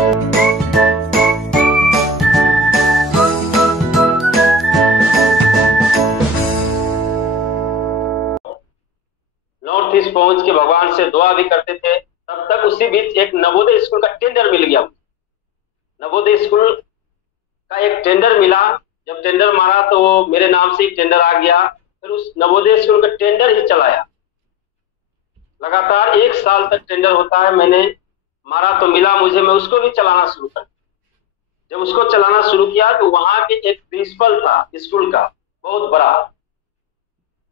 North east पहुंच के भगवान से दुआ भी करते थे। तब तक उसी बीच एक नवोदय स्कूल का टेंडर मिल गया। नवोदय स्कूल का एक टेंडर मिला। जब टेंडर मारा तो वो मेरे नाम से ही टेंडर आ गया। फिर उस नवोदय स्कूल का टेंडर ही चलाया। लगातार 1 साल तक टेंडर होता है। मैंने मारा तो मिला मुझे, मैं उसको भी चलाना शुरू कर। जब उसको चलाना शुरू किया तो वहां के एक प्रिंसिपल था स्कूल का, बहुत बड़ा,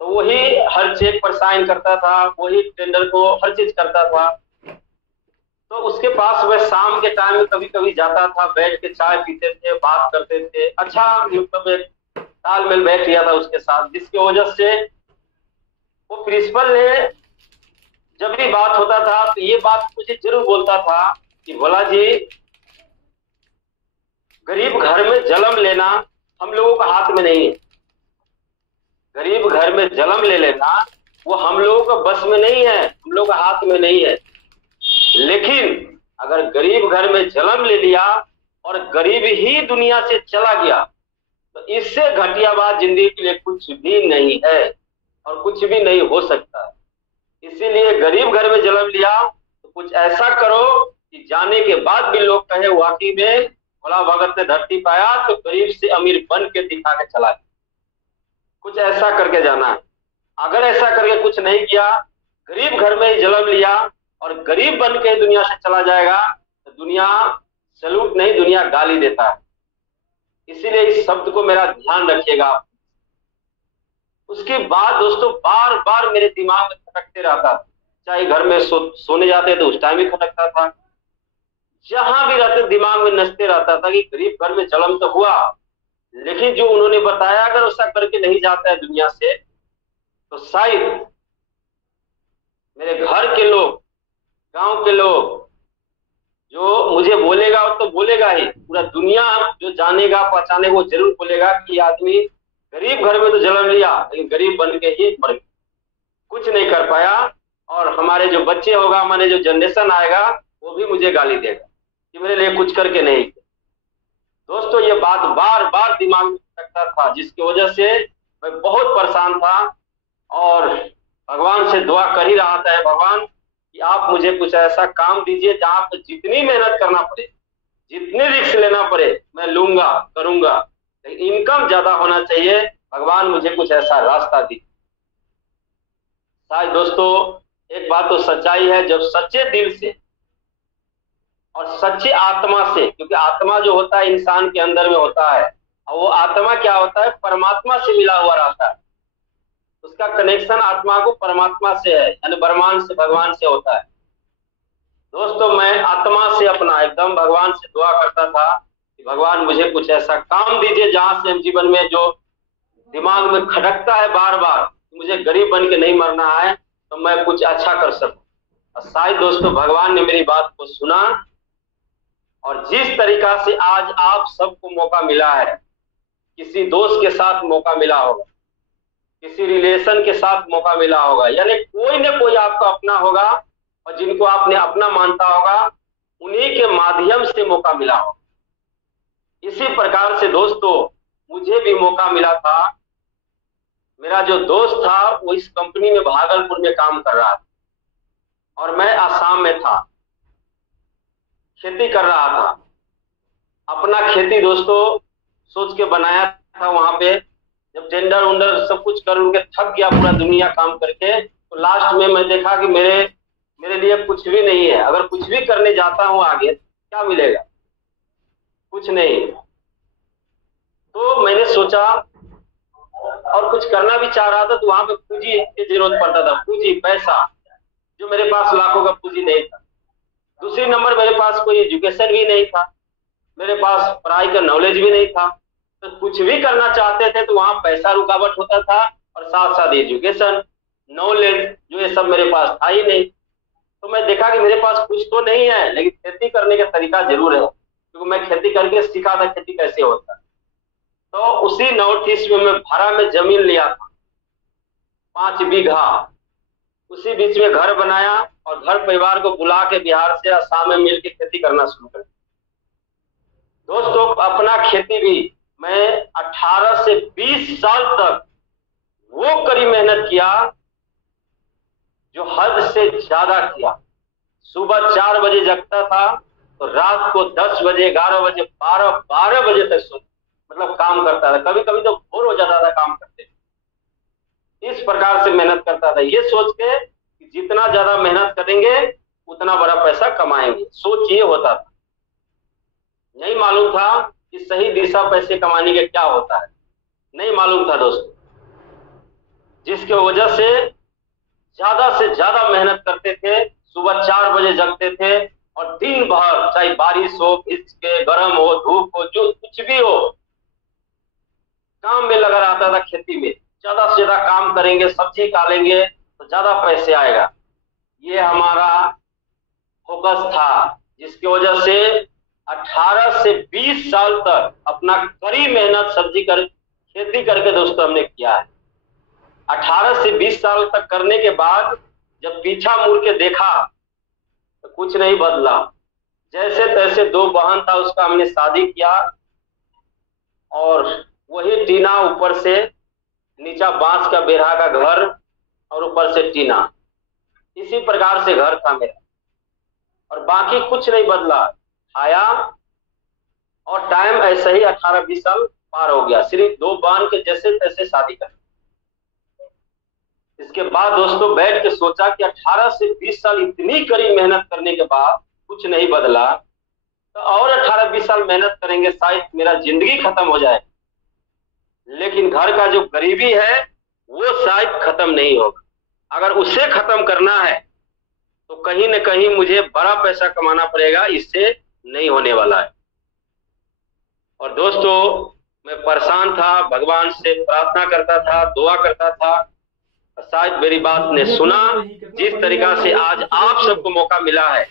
तो वही हर चेक पर साइन करता था, वही टेंडर को हर चीज करता था। तो उसके पास वह शाम के टाइम में कभी कभी जाता था, बैठ के चाय पीते थे, बात करते थे। अच्छा मतलब एक तालमेल बैठ गया था उसके साथ, जिसकी वजह से वो प्रिंसिपल ने जब भी बात होता था तो ये बात मुझे जरूर बोलता था कि भोला जी, गरीब घर में जन्म लेना हम लोगों का हाथ में नहीं है। गरीब घर में जन्म ले लेना वो हम लोगों का बस में नहीं है, हम लोगों का हाथ में नहीं है। लेकिन अगर गरीब घर में जन्म ले लिया और गरीब ही दुनिया से चला गया तो इससे घटिया बात जिंदगी के लिए कुछ भी नहीं है और कुछ भी नहीं हो सकता। इसीलिए गरीब घर में जन्म लिया तो कुछ ऐसा करो कि जाने के बाद भी लोग कहे वाकई में भोला भगत ने धरती पाया तो गरीब से अमीर बन के दिखा के चला गया। कुछ ऐसा करके जाना है। अगर ऐसा करके कुछ नहीं किया, गरीब घर में ही जन्म लिया और गरीब बन के दुनिया से चला जाएगा तो दुनिया सैल्यूट नहीं, दुनिया गाली देता है। इसीलिए इस शब्द को मेरा ध्यान रखिएगा। उसके बाद दोस्तों बार बार मेरे दिमाग में खटकते रहता था। चाहे घर में सोने जाते तो उस टाइम भी खटकता था, जहां भी रहते दिमाग में नचते रहता था कि गरीब घर में जन्म तो हुआ, लेकिन जो उन्होंने बताया अगर ऐसा करके नहीं जाता है दुनिया से तो शायद मेरे घर के लोग, गांव के लोग, जो मुझे बोलेगा वो तो बोलेगा ही, पूरा दुनिया जो जानेगा पहचानेगा वो जरूर बोलेगा कि आदमी गरीब घर में तो जन्म लिया लेकिन गरीब बन के ही मर गया, कुछ नहीं कर पाया। और हमारे जो बच्चे होगा, हमारे जो जनरेशन आएगा वो भी मुझे गाली देगा कि मेरे लिए कुछ करके नहीं किया। दोस्तों ये बात बार बार दिमाग में रखता था, जिसकी वजह से मैं बहुत परेशान था और भगवान से दुआ कर ही रहा था, भगवान कि आप मुझे कुछ ऐसा काम दीजिए जहां पर जितनी मेहनत करना पड़े, जितने रिस्क लेना पड़े मैं लूंगा, करूंगा, लेकिन इनकम ज्यादा होना चाहिए। भगवान मुझे कुछ ऐसा रास्ता दी। शायद दोस्तों एक बात तो सच्चाई है, जब सच्चे दिल से और सच्ची आत्मा से, क्योंकि आत्मा जो होता है इंसान के अंदर में होता है और वो आत्मा क्या होता है, परमात्मा से मिला हुआ रहता है। उसका कनेक्शन आत्मा को परमात्मा से है, यानी ब्रह्मांड से, भगवान से होता है। दोस्तों मैं आत्मा से अपना एकदम भगवान से दुआ करता था कि भगवान मुझे कुछ ऐसा काम दीजिए जहां से हम जीवन में जो दिमाग में खटकता है बार बार, मुझे गरीब बन के नहीं मरना है, तो मैं कुछ अच्छा कर सकूं। और शायद दोस्तों भगवान ने मेरी बात को सुना और जिस तरीका से आज आप सबको मौका मिला है, किसी दोस्त के साथ मौका मिला होगा, किसी रिलेशन के साथ मौका मिला होगा, यानी कोई न कोई आपका अपना होगा और जिनको आपने अपना मानता होगा उन्हीं के माध्यम से मौका मिला होगा। इसी प्रकार से दोस्तों मुझे भी मौका मिला था। मेरा जो दोस्त था वो इस कंपनी में भागलपुर में काम कर रहा था और मैं आसाम में था, खेती कर रहा था। अपना खेती दोस्तों सोच के बनाया था। वहां पे जब टेंडर उंडर सब कुछ कर उनके थक गया पूरा दुनिया काम करके, तो लास्ट में मैं देखा कि मेरे लिए कुछ भी नहीं है। अगर कुछ भी करने जाता हूं आगे क्या मिलेगा, कुछ नहीं। तो मैंने सोचा और कुछ करना भी चाह रहा था, तो वहां पे पूंजी की जरूरत पड़ता था, पूंजी, पैसा, जो मेरे पास लाखों का पूंजी नहीं था। दूसरी नंबर मेरे पास कोई एजुकेशन भी नहीं था, मेरे पास पढ़ाई का नॉलेज भी नहीं था। तो कुछ भी करना चाहते थे तो वहां पैसा रुकावट होता था और साथ साथ एजुकेशन, नॉलेज, जो ये सब मेरे पास था ही नहीं। तो मैं देखा कि मेरे पास कुछ तो नहीं है लेकिन खेती करने का तरीका जरूर है, क्योंकि मैं खेती करके सीखा था खेती कैसे होता है। तो उसी नॉर्थ ईस्ट में मैं भाड़ा में जमीन लिया था 5 बीघा, उसी बीच में घर बनाया और घर परिवार को बुला के बिहार से आसाम में मिल के खेती करना शुरू कर। दोस्तों अपना खेती भी मैं 18 से 20 साल तक वो कड़ी मेहनत किया जो हद से ज्यादा किया। सुबह 4 बजे जगता था तो रात को 10 बजे 11 बजे 12 बजे तक सो मतलब काम करता था। कभी कभी तो बोर हो जाता था काम करते। इस प्रकार से मेहनत करता था, ये सोच के कि जितना ज्यादा मेहनत करेंगे उतना बड़ा पैसा कमाएंगे। सोच ये होता था, नहीं मालूम था कि सही दिशा पैसे कमाने के क्या होता है, नहीं मालूम था दोस्तों। जिसके वजह से ज्यादा मेहनत करते थे, सुबह 4 बजे जगते थे और दिन भर चाहे बारिश हो, भिज के, गर्म हो, धूप हो, जो कुछ भी हो, काम में लगा रहता था। खेती में ज्यादा से ज्यादा काम करेंगे, सब्जी निकालेंगे तो ज्यादा पैसे आएगा, ये हमारा फोकस था। जिसकी वजह से 18 से 20 साल तक अपना कड़ी मेहनत खेती करके दोस्तों हमने किया है। 18 से 20 साल तक करने के बाद जब पीछा मुड़ के देखा तो कुछ नहीं बदला। जैसे तैसे 2 बहन था, उसका हमने शादी किया और वही टीना, ऊपर से नीचा बांस का बेढ़ा का घर और ऊपर से टीना, इसी प्रकार से घर था मेरा और बाकी कुछ नहीं बदला। आया और टाइम ऐसे ही 18-20 साल पार हो गया, सिर्फ 2 बहन के जैसे तैसे शादी कर। इसके बाद दोस्तों बैठ के सोचा कि 18 से 20 साल इतनी कड़ी मेहनत करने के बाद कुछ नहीं बदला, तो और 18-20 साल मेहनत करेंगे शायद मेरा जिंदगी खत्म हो जाए, लेकिन घर का जो गरीबी है वो शायद खत्म नहीं होगा। अगर उसे खत्म करना है तो कहीं न कहीं मुझे बड़ा पैसा कमाना पड़ेगा, इससे नहीं होने वाला है। और दोस्तों मैं परेशान था, भगवान से प्रार्थना करता था, दुआ करता था, शायद मेरी बात ने सुना। जिस तरीका से आज आप सबको मौका मिला है,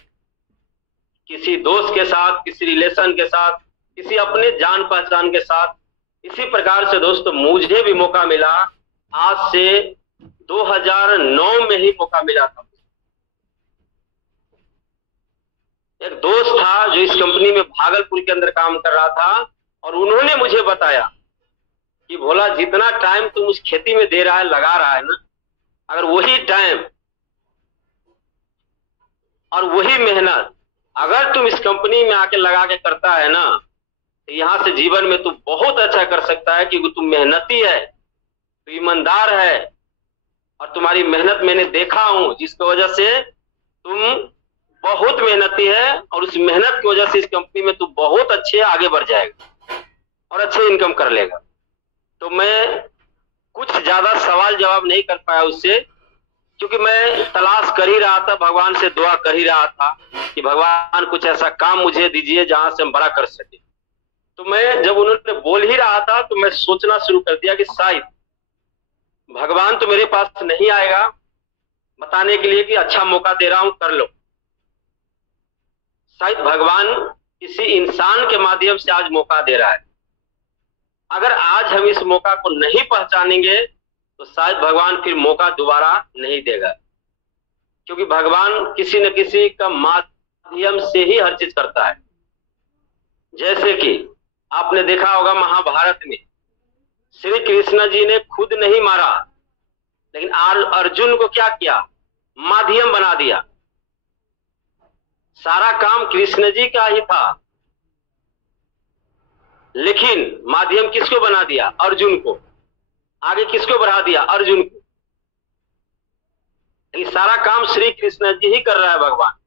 किसी दोस्त के साथ, किसी रिलेशन के साथ, किसी अपने जान पहचान के साथ, इसी प्रकार से दोस्तों मुझे भी मौका मिला। आज से 2009 में ही मौका मिला था। एक दोस्त था जो इस कंपनी में भागलपुर के अंदर काम कर रहा था और उन्होंने मुझे बताया कि भोला जितना टाइम तुम उस खेती में दे रहा है, लगा रहा है ना, अगर वही टाइम और वही मेहनत अगर तुम इस कंपनी में आके लगा के करता है ना, तो यहां से जीवन में तू बहुत अच्छा कर सकता है, क्योंकि तुम मेहनती है, तू ईमानदार है और तुम्हारी मेहनत मैंने देखा हूं, जिसकी वजह से तुम बहुत मेहनती है और उस मेहनत की वजह से इस कंपनी में तू बहुत अच्छे आगे बढ़ जाएगा और अच्छे इनकम कर लेगा। तो मैं कुछ ज्यादा सवाल जवाब नहीं कर पाया उससे, क्योंकि मैं तलाश कर ही रहा था, भगवान से दुआ कर ही रहा था कि भगवान कुछ ऐसा काम मुझे दीजिए जहां से हम बड़ा कर सके। तो मैं जब उन्होंने बोल ही रहा था तो मैं सोचना शुरू कर दिया कि शायद भगवान तो मेरे पास नहीं आएगा बताने के लिए कि अच्छा मौका दे रहा हूं, कर लो। शायद भगवान किसी इंसान के माध्यम से आज मौका दे रहा है। अगर आज हम इस मौका को नहीं पहचानेंगे तो शायद भगवान फिर मौका दोबारा नहीं देगा, क्योंकि भगवान किसी न किसी का माध्यम से ही हर चीज करता है। जैसे कि आपने देखा होगा महाभारत में श्री कृष्ण जी ने खुद नहीं मारा, लेकिन अर्जुन को क्या किया, माध्यम बना दिया। सारा काम कृष्ण जी का ही था, लेकिन माध्यम किसको बना दिया, अर्जुन को। आगे किसको बढ़ा दिया, अर्जुन को। लेकिन सारा काम श्री कृष्ण जी ही कर रहा है, भगवान।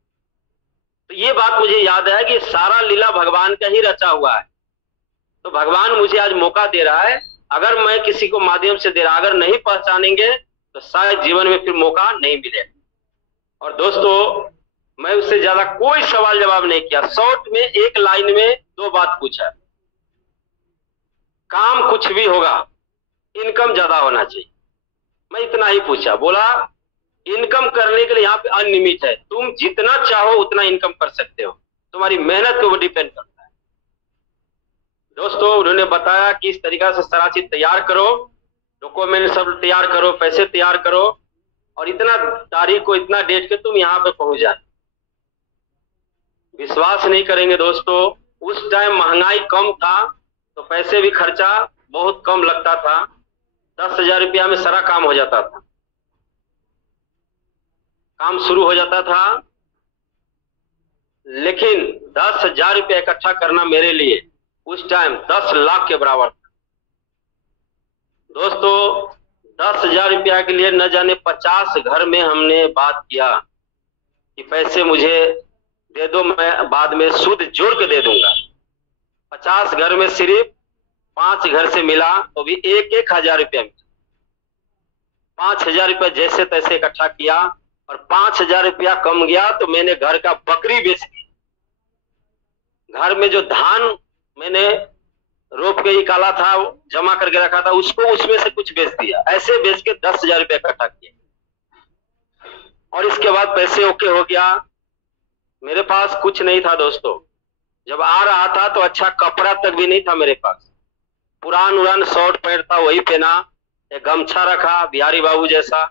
तो ये बात मुझे याद है कि सारा लीला भगवान का ही रचा हुआ है। तो भगवान मुझे आज मौका दे रहा है, अगर मैं किसी को माध्यम से दे रहा, अगर नहीं पहचानेंगे तो शायद जीवन में फिर मौका नहीं मिलेगा। और दोस्तों मैं उससे ज्यादा कोई सवाल जवाब नहीं किया, शॉर्ट में एक लाइन में 2 बात पूछा। काम कुछ भी होगा, इनकम ज्यादा होना चाहिए, मैं इतना ही पूछा। बोला इनकम करने के लिए यहाँ पे अनलिमिट है, तुम जितना चाहो उतना इनकम कर सकते हो, तुम्हारी मेहनत के ऊपर डिपेंड करता है। दोस्तों उन्होंने बताया कि इस तरीका से सारा चीज तैयार करो, डॉक्यूमेंट सब तैयार करो, पैसे तैयार करो और इतना तारीख को, इतना डेट के तुम यहाँ पे पहुंच जाए। विश्वास नहीं करेंगे दोस्तों, उस टाइम महंगाई कम था तो पैसे भी खर्चा बहुत कम लगता था। 10,000 रुपया में सारा काम हो जाता था, काम शुरू हो जाता था। लेकिन 10,000 रुपया इकट्ठा करना मेरे लिए उस टाइम 10 लाख के बराबर था। दोस्तों 10,000 रुपया के लिए न जाने 50 घर में हमने बात किया कि पैसे मुझे दे दो, मैं बाद में सूद जोड़ के दे दूंगा। 50 घर में सिर्फ 5 घर से मिला तो भी 1,000 रुपया मिला। 5,000 रुपया जैसे तैसे इकट्ठा किया और 5,000 रुपया कम गया तो मैंने घर का बकरी बेच दी। घर में जो धान मैंने रोप के निकाला था, जमा करके रखा था, उसको उसमें से कुछ बेच दिया। ऐसे बेच के 10,000 रुपया इकट्ठा किया और इसके बाद पैसे ओके हो गया। मेरे पास कुछ नहीं था दोस्तों। जब आ रहा था तो अच्छा कपड़ा तक भी नहीं था मेरे पास। पुरान उरान शॉर्ट पैंट था वही पहना, एक गमछा रखा बिहारी बाबू जैसा,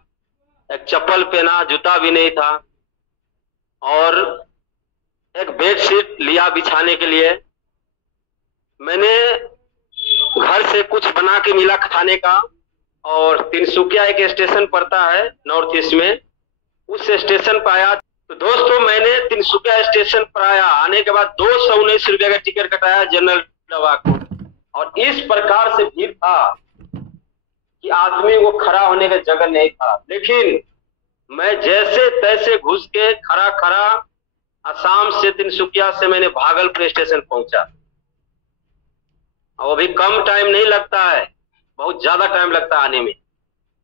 एक चप्पल पहना, जूता भी नहीं था और एक बेडशीट लिया बिछाने के लिए। मैंने घर से कुछ बना के मिला खाने का और तिनसुकिया एक स्टेशन पड़ता है नॉर्थ ईस्ट में, उस स्टेशन पर आया। तो दोस्तों मैंने तिनसुकिया स्टेशन पर आया, आने के बाद 219 रुपया का टिकट कटाया जनरल डब्बा को। और इस प्रकार से भीड़ था कि आदमी को खड़ा होने का जगह नहीं था। लेकिन मैं जैसे तैसे घुस के खड़ा खड़ा असम से तिनसुकिया से मैंने भागलपुर स्टेशन पहुंचा। और अभी कम टाइम नहीं लगता है, बहुत ज्यादा टाइम लगता है आने में।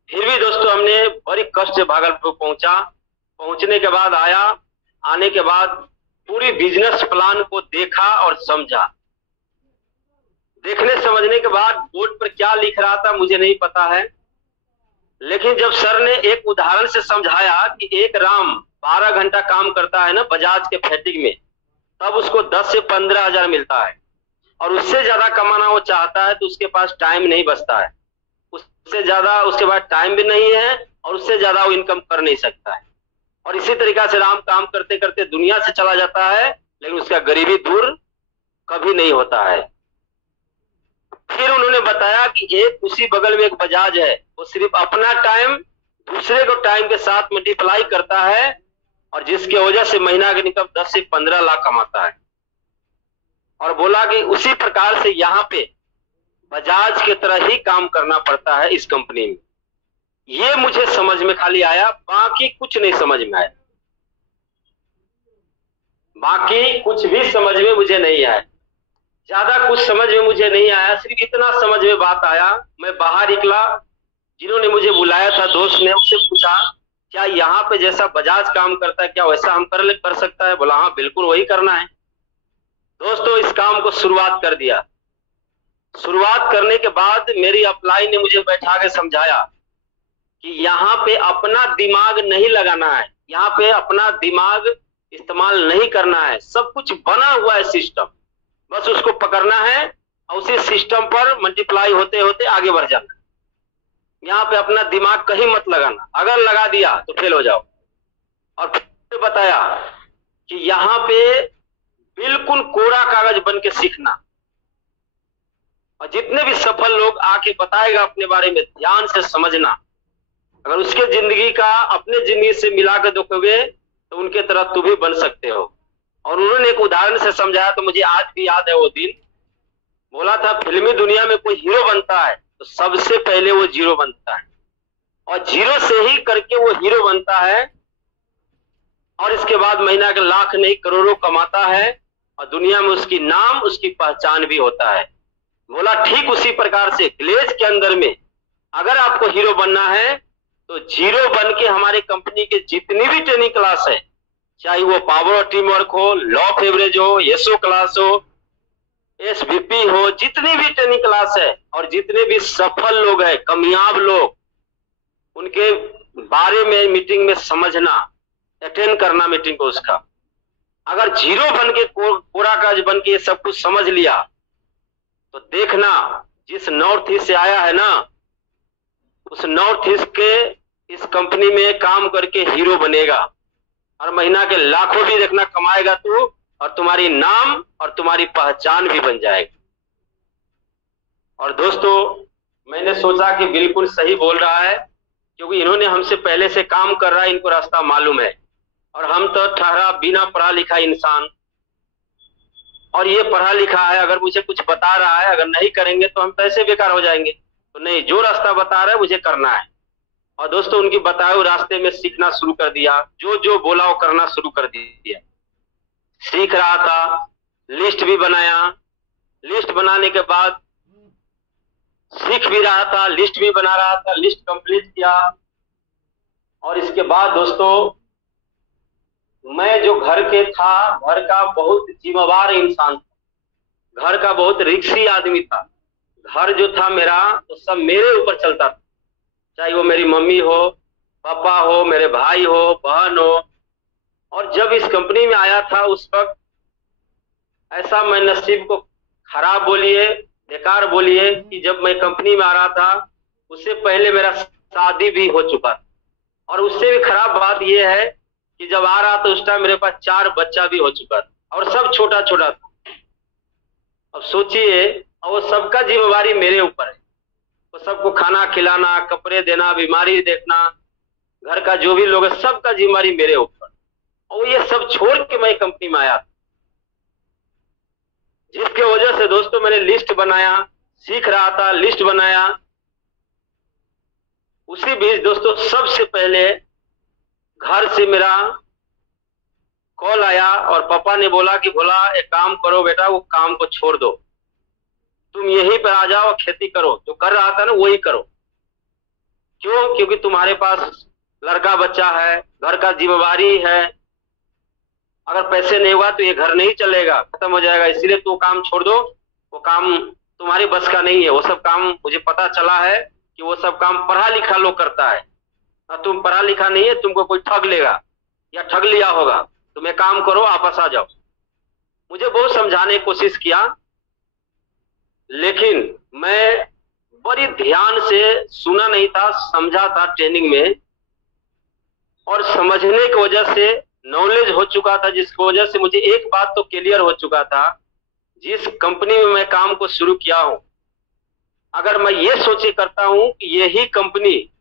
फिर भी दोस्तों हमने बड़ी कष्ट से भागलपुर पहुंचा। पहुंचने के बाद आया, आने के बाद पूरी बिजनेस प्लान को देखा और समझा। देखने समझने के बाद बोर्ड पर क्या लिख रहा था मुझे नहीं पता है, लेकिन जब सर ने एक उदाहरण से समझाया कि एक राम 12 घंटा काम करता है ना बजाज के फैक्ट्री में, तब उसको 10 से 15,000 मिलता है और उससे ज्यादा कमाना वो चाहता है तो उसके पास टाइम नहीं बचता है। उससे ज्यादा उसके पास टाइम भी नहीं है और उससे ज्यादा वो इनकम कर नहीं सकता है। और इसी तरीका से राम काम करते करते दुनिया से चला जाता है, लेकिन उसका गरीबी दूर कभी नहीं होता है। फिर उन्होंने बताया कि एक उसी बगल में एक बजाज है, वो सिर्फ अपना टाइम दूसरे को टाइम के साथ मल्टीप्लाई करता है और जिसकी वजह से महीना की इनकम 10 से 15 लाख कमाता है। और बोला कि उसी प्रकार से यहाँ पे बजाज की तरह ही काम करना पड़ता है इस कंपनी में। ये मुझे समझ में खाली आया, बाकी कुछ नहीं समझ में आया। बाकी कुछ भी समझ में मुझे नहीं आया, ज्यादा कुछ समझ में मुझे नहीं आया। सिर्फ इतना समझ में बात आया, मैं बाहर निकला, जिन्होंने मुझे बुलाया था दोस्त ने, उससे पूछा क्या यहाँ पे जैसा बजाज काम करता है क्या वैसा हम कर सकता है? बोला हाँ बिल्कुल वही करना है। दोस्तों इस काम को शुरुआत कर दिया। शुरुआत करने के बाद मेरी अपलाइन ने मुझे बैठा के समझाया कि यहाँ पे अपना दिमाग नहीं लगाना है, यहाँ पे अपना दिमाग इस्तेमाल नहीं करना है। सब कुछ बना हुआ है सिस्टम, बस उसको पकड़ना है और उसी सिस्टम पर मल्टीप्लाई होते होते आगे बढ़ जाना। यहाँ पे अपना दिमाग कहीं मत लगाना, अगर लगा दिया तो फेल हो जाओ। और फिर बताया कि यहाँ पे बिल्कुल कोरा कागज बन के सीखना। और जितने भी सफल लोग आके बताएगा अपने बारे में ध्यान से समझना, अगर उसके जिंदगी का अपने जिंदगी से मिला कर देखोगे तो उनके तरह तुम भी बन सकते हो। और उन्होंने एक उदाहरण से समझाया तो मुझे आज भी याद है वो दिन। बोला था फिल्मी दुनिया में कोई हीरो बनता है तो सबसे पहले वो जीरो बनता है और जीरो से ही करके वो हीरो बनता है और इसके बाद महीना के लाख नहीं करोड़ों कमाता है और दुनिया में उसकी नाम उसकी पहचान भी होता है। बोला ठीक उसी प्रकार से ग्लेज के अंदर में अगर आपको हीरो बनना है तो जीरो बन के हमारे कंपनी के जितनी भी ट्रेनिंग क्लास है, चाहे वो पावर और टीम वर्क हो, लॉ ऑफ एवरेज हो, एसओ क्लास हो, एसवीपी हो, जितनी भी ट्रेनिंग क्लास है और जितने भी सफल लोग हैं, कामयाब लोग, उनके बारे में मीटिंग में समझना, अटेंड करना मीटिंग को। उसका अगर जीरो बन के कोरा काज बन के ये सब कुछ समझ लिया तो देखना जिस नॉर्थ ईस्ट से आया है ना, उस नॉर्थ ईस्ट के इस कंपनी में काम करके हीरो बनेगा और महीना के लाखों भी देखना कमाएगा तू और तुम्हारी नाम और तुम्हारी पहचान भी बन जाएगी। और दोस्तों, मैंने सोचा कि बिल्कुल सही बोल रहा है, क्योंकि इन्होंने हमसे पहले से काम कर रहा है, इनको रास्ता मालूम है, और हम तो ठहरा बिना पढ़ा लिखा इंसान, और ये पढ़ा लिखा है, अगर मुझे कुछ बता रहा है, अगर नहीं करेंगे तो हम पैसे बेकार हो जाएंगे। तो नहीं, जो रास्ता बता रहा है मुझे करना है। और दोस्तों, उनकी बताए हुए रास्ते में सीखना शुरू कर दिया, जो जो बोला वो करना शुरू कर दिया। सीख रहा था, लिस्ट भी बनाया, लिस्ट बनाने के बाद सीख भी रहा था, लिस्ट भी बना रहा था, लिस्ट कंप्लीट किया। और इसके बाद दोस्तों, मैं जो घर के था, घर का बहुत जिम्मेवार इंसान था, घर का बहुत रिक्सी आदमी था। घर जो था मेरा, तो सब मेरे ऊपर चलता था, चाहे वो मेरी मम्मी हो, पापा हो, मेरे भाई हो, बहन हो। और जब इस कंपनी में आया था, उस वक्त ऐसा मैं नसीब को खराब बोलिए, बेकार बोलिए, कि जब मैं कंपनी में आ रहा था, उससे पहले मेरा शादी भी हो चुका था। और उससे भी खराब बात यह है कि जब आ रहा था उस टाइम मेरे पास 4 बच्चा भी हो चुका था, और सब छोटा छोटा था। अब सोचिए, और वो सबका जिम्मेवारी मेरे ऊपर है। तो सबको खाना खिलाना, कपड़े देना, बीमारी देखना, घर का जो भी लोग है, सबका जिम्मेवारी मेरे ऊपर। और ये सब छोड़ के मैं कंपनी में आया, जिसके वजह से दोस्तों मैंने लिस्ट बनाया, सीख रहा था, लिस्ट बनाया। उसी बीच दोस्तों, सबसे पहले घर से मेरा कॉल आया, और पापा ने बोला कि भोला, एक काम करो बेटा, वो काम को छोड़ दो, तुम यहीं पर आ जाओ, खेती करो, जो कर रहा था ना वही करो। क्यों? क्योंकि तुम्हारे पास लड़का बच्चा है, घर का जिम्मेवारी है, अगर पैसे नहीं हुआ तो ये घर नहीं चलेगा, खत्म हो जाएगा, इसीलिए तो काम छोड़ दो, वो काम तुम्हारी बस का नहीं है। वो सब काम मुझे पता चला है कि वो सब काम पढ़ा लिखा लोग करता है, और तुम पढ़ा लिखा नहीं है, तुमको कोई ठग लेगा या ठग लिया होगा, तुम एक काम करो, वापस आ जाओ। मुझे बहुत समझाने की कोशिश किया, लेकिन मैं बड़ी ध्यान से सुना नहीं था, समझा था ट्रेनिंग में, और समझने की वजह से नॉलेज हो चुका था, जिसकी वजह से मुझे एक बात तो क्लियर हो चुका था, जिस कंपनी में मैं काम को शुरू किया हूं, अगर मैं ये सोचे करता हूं कि यही कंपनी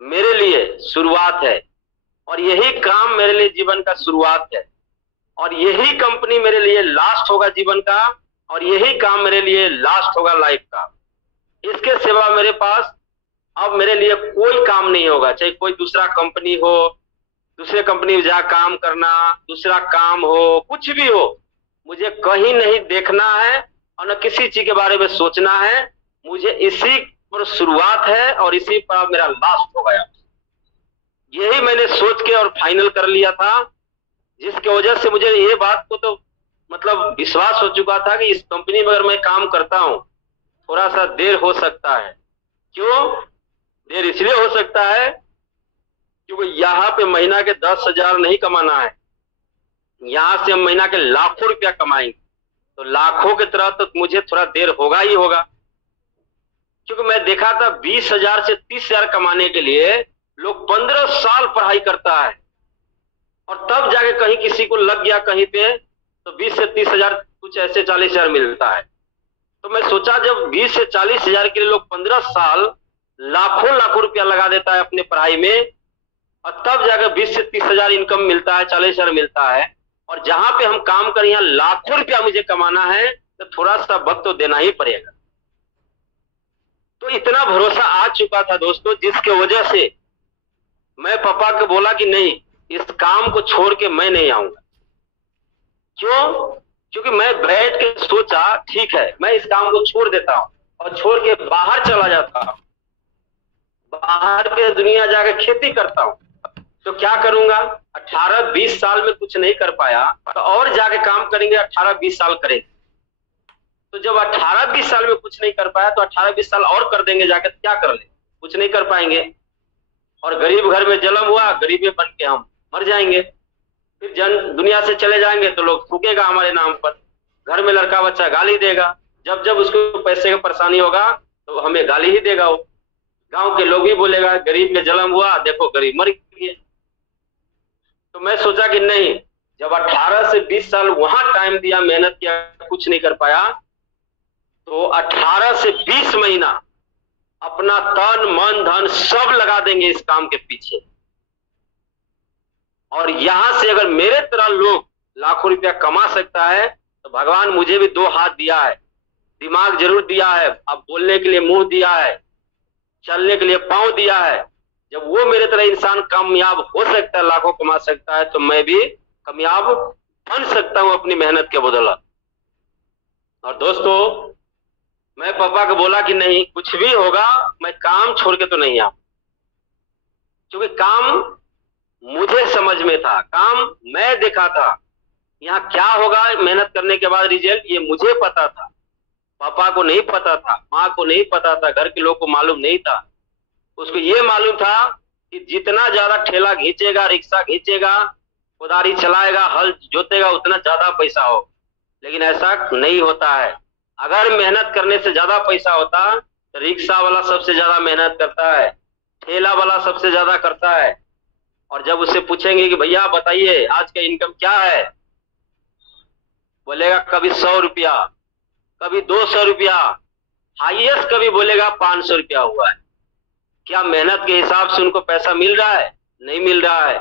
मेरे लिए शुरुआत है, और यही काम मेरे लिए जीवन का शुरुआत है, और यही कंपनी मेरे लिए लास्ट होगा जीवन का, और यही काम मेरे लिए लास्ट होगा लाइफ का, इसके सिवा मेरे पास अब मेरे लिए कोई काम नहीं होगा। चाहे कोई दूसरा कंपनी हो, दूसरे कंपनी में जा काम करना, दूसरा काम हो, कुछ भी हो, मुझे कहीं नहीं देखना है, और न किसी चीज के बारे में सोचना है। मुझे इसी पर शुरुआत है, और इसी पर मेरा लास्ट हो गया। यही मैंने सोच के और फाइनल कर लिया था, जिसकी वजह से मुझे ये बात को तो मतलब विश्वास हो चुका था कि इस कंपनी में अगर मैं काम करता हूं, थोड़ा सा देर हो सकता है। क्यों देर? इसलिए हो सकता है क्योंकि यहाँ पे महीना के 10,000 नहीं कमाना है, यहां से हम महीना के लाखों रुपया कमाएंगे। तो लाखों की तरह तो मुझे थोड़ा देर होगा ही होगा, क्योंकि मैं देखा था 20,000 से 30,000 कमाने के लिए लोग 15 साल पढ़ाई करता है, और तब जाके कहीं किसी को लग गया कहीं पे, तो 20 से 30,000, कुछ ऐसे 40,000 मिलता है। तो मैं सोचा, जब 20 से 40,000 के लिए लोग 15 साल लाखों लाखों रुपया लगा देता है अपने पढ़ाई में, और तब जाकर 20 से 30,000 इनकम मिलता है, 40,000 मिलता है, और जहां पे हम काम करें यहाँ लाखों रुपया मुझे कमाना है, तो थोड़ा सा वक्त तो देना ही पड़ेगा। तो इतना भरोसा आ चुका था दोस्तों, जिसके वजह से मैं पापा को बोला कि नहीं, इस काम को छोड़ के मैं नहीं आऊंगा। क्यों? क्योंकि मैं बैठ के सोचा, ठीक है, मैं इस काम को छोड़ देता हूं और छोड़ के बाहर चला जाता हूं, बाहर के दुनिया जाकर खेती करता हूं। तो क्या करूंगा? 18-20 साल में कुछ नहीं कर पाया, तो और जाके काम करेंगे, 18-20 साल करेंगे। तो जब 18-20 साल में कुछ नहीं कर पाया, तो 18-20 साल और कर देंगे, जाकर क्या कर ले? कुछ नहीं कर पाएंगे, और गरीब घर में जन्म हुआ, गरीबी बन के हम मर जाएंगे। फिर जन दुनिया से चले जाएंगे तो लोग थूकेगा हमारे नाम पर, घर में लड़का बच्चा गाली देगा, जब जब उसको पैसे की परेशानी होगा तो हमें गाली ही देगा। वो गांव के लोग ही बोलेगा, गरीब में जन्म हुआ, देखो गरीब मर गए। तो मैं सोचा कि नहीं, जब 18 से 20 साल वहां टाइम दिया, मेहनत किया, कुछ नहीं कर पाया, तो 18 से 20 महीना अपना तन मन धन सब लगा देंगे इस काम के पीछे। और यहां से अगर मेरे तरह लोग लाखों रुपया कमा सकता है, तो भगवान मुझे भी 2 हाथ दिया है, दिमाग जरूर दिया है, अब बोलने के लिए मुंह दिया है, चलने के लिए पांव दिया है। जब वो मेरे तरह इंसान कामयाब हो सकता है, लाखों कमा सकता है, तो मैं भी कामयाब बन सकता हूं अपनी मेहनत के बदौलत। और दोस्तों, मैं पापा को बोला कि नहीं, कुछ भी होगा मैं काम छोड़ के तो नहीं आऊं, क्योंकि काम मुझे समझ में था, काम मैं देखा था। यहाँ क्या होगा मेहनत करने के बाद रिजल्ट, ये मुझे पता था, पापा को नहीं पता था, माँ को नहीं पता था, घर के लोग को मालूम नहीं था। उसको ये मालूम था कि जितना ज्यादा ठेला खींचेगा, रिक्शा खींचेगा, कुदारी चलाएगा, हल जोतेगा, उतना ज्यादा पैसा हो। लेकिन ऐसा नहीं होता है। अगर मेहनत करने से ज्यादा पैसा होता तो रिक्शा वाला सबसे ज्यादा मेहनत करता है, ठेला वाला सबसे ज्यादा करता है। और जब उससे पूछेंगे कि भैया बताइए आज का इनकम क्या है, बोलेगा कभी 100 रुपया, कभी 200 रुपया, हाईएस्ट कभी बोलेगा 500 रुपया हुआ है। क्या मेहनत के हिसाब से उनको पैसा मिल रहा है? नहीं मिल रहा है।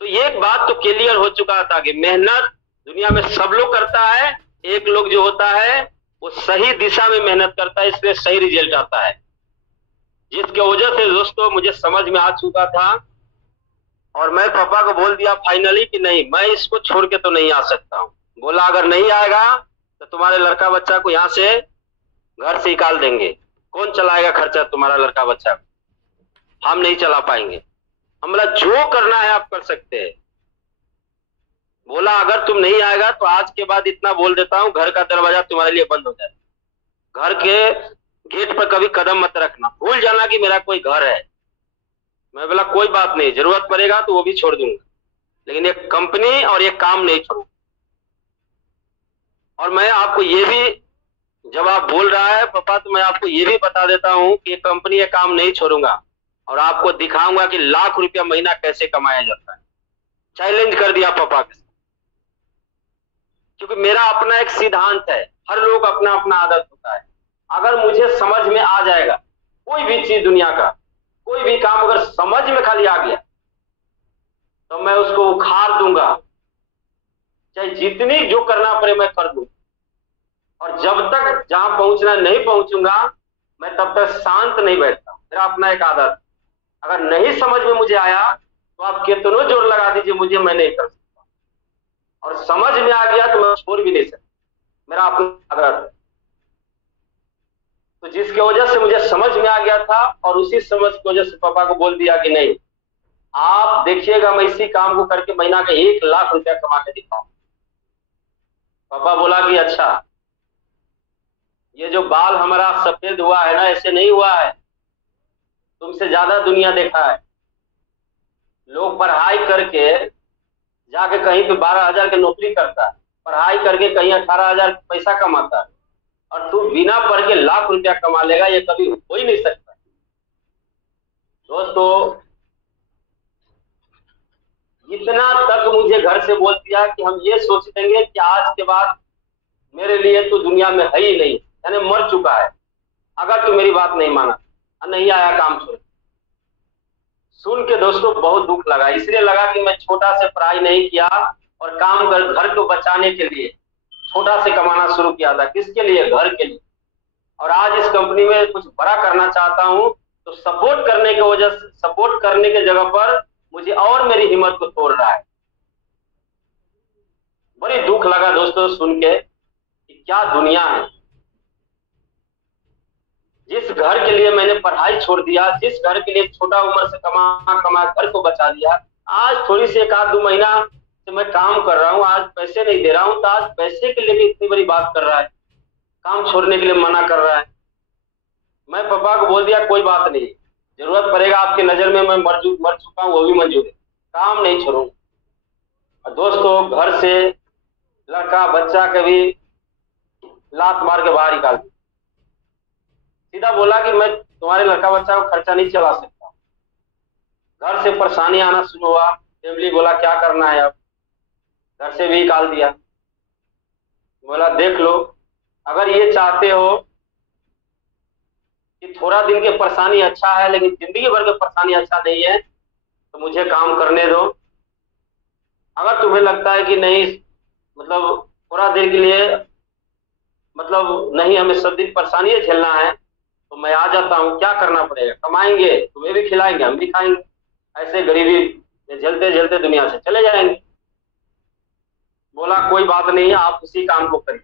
तो ये एक बात तो क्लियर हो चुका था कि मेहनत दुनिया में सब लोग करता है, एक लोग जो होता है वो सही दिशा में मेहनत करता है, इसलिए सही रिजल्ट आता है। जिसके वजह से दोस्तों मुझे समझ में आ चुका था, और मैं पापा को बोल दिया फाइनली कि नहीं, मैं इसको छोड़ के तो नहीं आ सकता हूं। बोला अगर नहीं आएगा तो तुम्हारे लड़का बच्चा को यहां से घर से निकाल देंगे, कौन चलाएगा खर्चा तुम्हारा लड़का बच्चा को, हम नहीं चला पाएंगे। हम बोला जो करना है आप कर सकते हैं। बोला अगर तुम नहीं आएगा तो आज के बाद इतना बोल देता हूं, घर का दरवाजा तुम्हारे लिए बंद हो जाए, घर के गेट पर कभी कदम मत रखना, भूल जाना कि मेरा कोई घर है। मैं बोला कोई बात नहीं, जरूरत पड़ेगा तो वो भी छोड़ दूंगा, लेकिन एक कंपनी और एक काम नहीं छोड़ूंगा। और मैं आपको ये भी, जब आप बोल रहा है पापा, तो मैं आपको ये भी बता देता हूं कि कंपनी या काम नहीं छोड़ूंगा, और आपको दिखाऊंगा कि लाख रुपया महीना कैसे कमाया जाता है। चैलेंज कर दिया पापा के साथ, क्योंकि मेरा अपना एक सिद्धांत है, हर लोग अपना अपना आदत होता है। अगर मुझे समझ में आ जाएगा कोई भी चीज दुनिया का, कोई भी काम अगर समझ में खाली आ गया तो मैं उसको उखाड़ दूंगा, चाहे जितनी जो करना पड़े मैं कर दूंगा। और जब तक जहां पहुंचना नहीं पहुंचूंगा, मैं तब तक शांत नहीं बैठता। मेरा अपना एक आदत, अगर नहीं समझ में मुझे आया तो आप कितनों जोर लगा दीजिए मुझे, मैं नहीं कर सकता। और समझ में आ गया तो मैं छोड़ भी नहीं सकता, मेरा अपना आदत है। तो जिसकी वजह से मुझे समझ में आ गया था, और उसी समझ की वजह से पापा को बोल दिया कि नहीं, आप देखिएगा मैं इसी काम को करके महीना का 1 लाख रुपया कमा के दिखाऊं। पापा बोला कि अच्छा, ये जो बाल हमारा सफेद हुआ है ना, ऐसे नहीं हुआ है, तुमसे ज्यादा दुनिया देखा है। लोग पढ़ाई करके जाके कहीं पे 12,000 की नौकरी करता है, पढ़ाई करके कहीं 18,000 पैसा कमाता है, और तू बिना पढ़ के लाख रुपया कमा लेगा, ये कभी हो ही नहीं सकता। दोस्तों, इतना तक मुझे घर से बोल दिया कि हम ये सोच लेंगे कि आज के बाद मेरे लिए तो दुनिया में है ही नहीं, यानी मर चुका है, अगर तू मेरी बात नहीं माना, नहीं आया काम छोड़। सुन के दोस्तों बहुत दुख लगा, इसलिए लगा कि मैं छोटा से पढ़ाई नहीं किया और काम कर घर को बचाने के लिए छोटा से कमाना शुरू किया था। किसके लिए? घर के लिए। और आज इस कंपनी में कुछ बड़ा करना चाहता हूं, तो सपोर्ट करने की वजह से, सपोर्ट करने के जगह पर मुझे और मेरी हिम्मत को तोड़ रहा है। बड़ी दुख लगा दोस्तों सुन के कि क्या दुनिया है। जिस घर के लिए मैंने पढ़ाई छोड़ दिया, जिस घर के लिए छोटा उम्र से कमा कमा घर को बचा दिया, आज थोड़ी सी 1-2 महीना से मैं काम कर रहा हूँ, आज पैसे नहीं दे रहा हूँ, तो आज पैसे के लिए भी इतनी बड़ी बात कर रहा है, काम छोड़ने के लिए मना कर रहा है। मैं पापा को बोल दिया कोई बात नहीं, जरूरत पड़ेगा आपकी नजर में मैं मर चुका हूँ, वो भी मंजूर है, काम नहीं छोड़ूंगा। दोस्तों, घर से लड़का बच्चा कभी लात मार के बाहर निकाल दिया, सीधा बोला कि मैं तुम्हारे लड़का बच्चा को खर्चा नहीं चला सकता। घर से परेशानी आना शुरू हुआ, फैमिली बोला क्या करना है अब, घर से भी निकाल दिया। बोला देख लो, अगर ये चाहते हो कि थोड़ा दिन की परेशानी अच्छा है लेकिन जिंदगी भर की परेशानी अच्छा नहीं है, तो मुझे काम करने दो। अगर तुम्हें लगता है कि नहीं, मतलब थोड़ा देर के लिए, मतलब नहीं, हमें सब दिन परेशानी झेलना है, तो मैं आ जाता हूँ। क्या करना पड़ेगा, कमाएंगे, तुम्हें भी खिलाएंगे, हम भी खाएंगे, ऐसे गरीबी में झेलते झेलते दुनिया से चले जाएंगे। बोला कोई बात नहीं है, आप उसी काम को करिए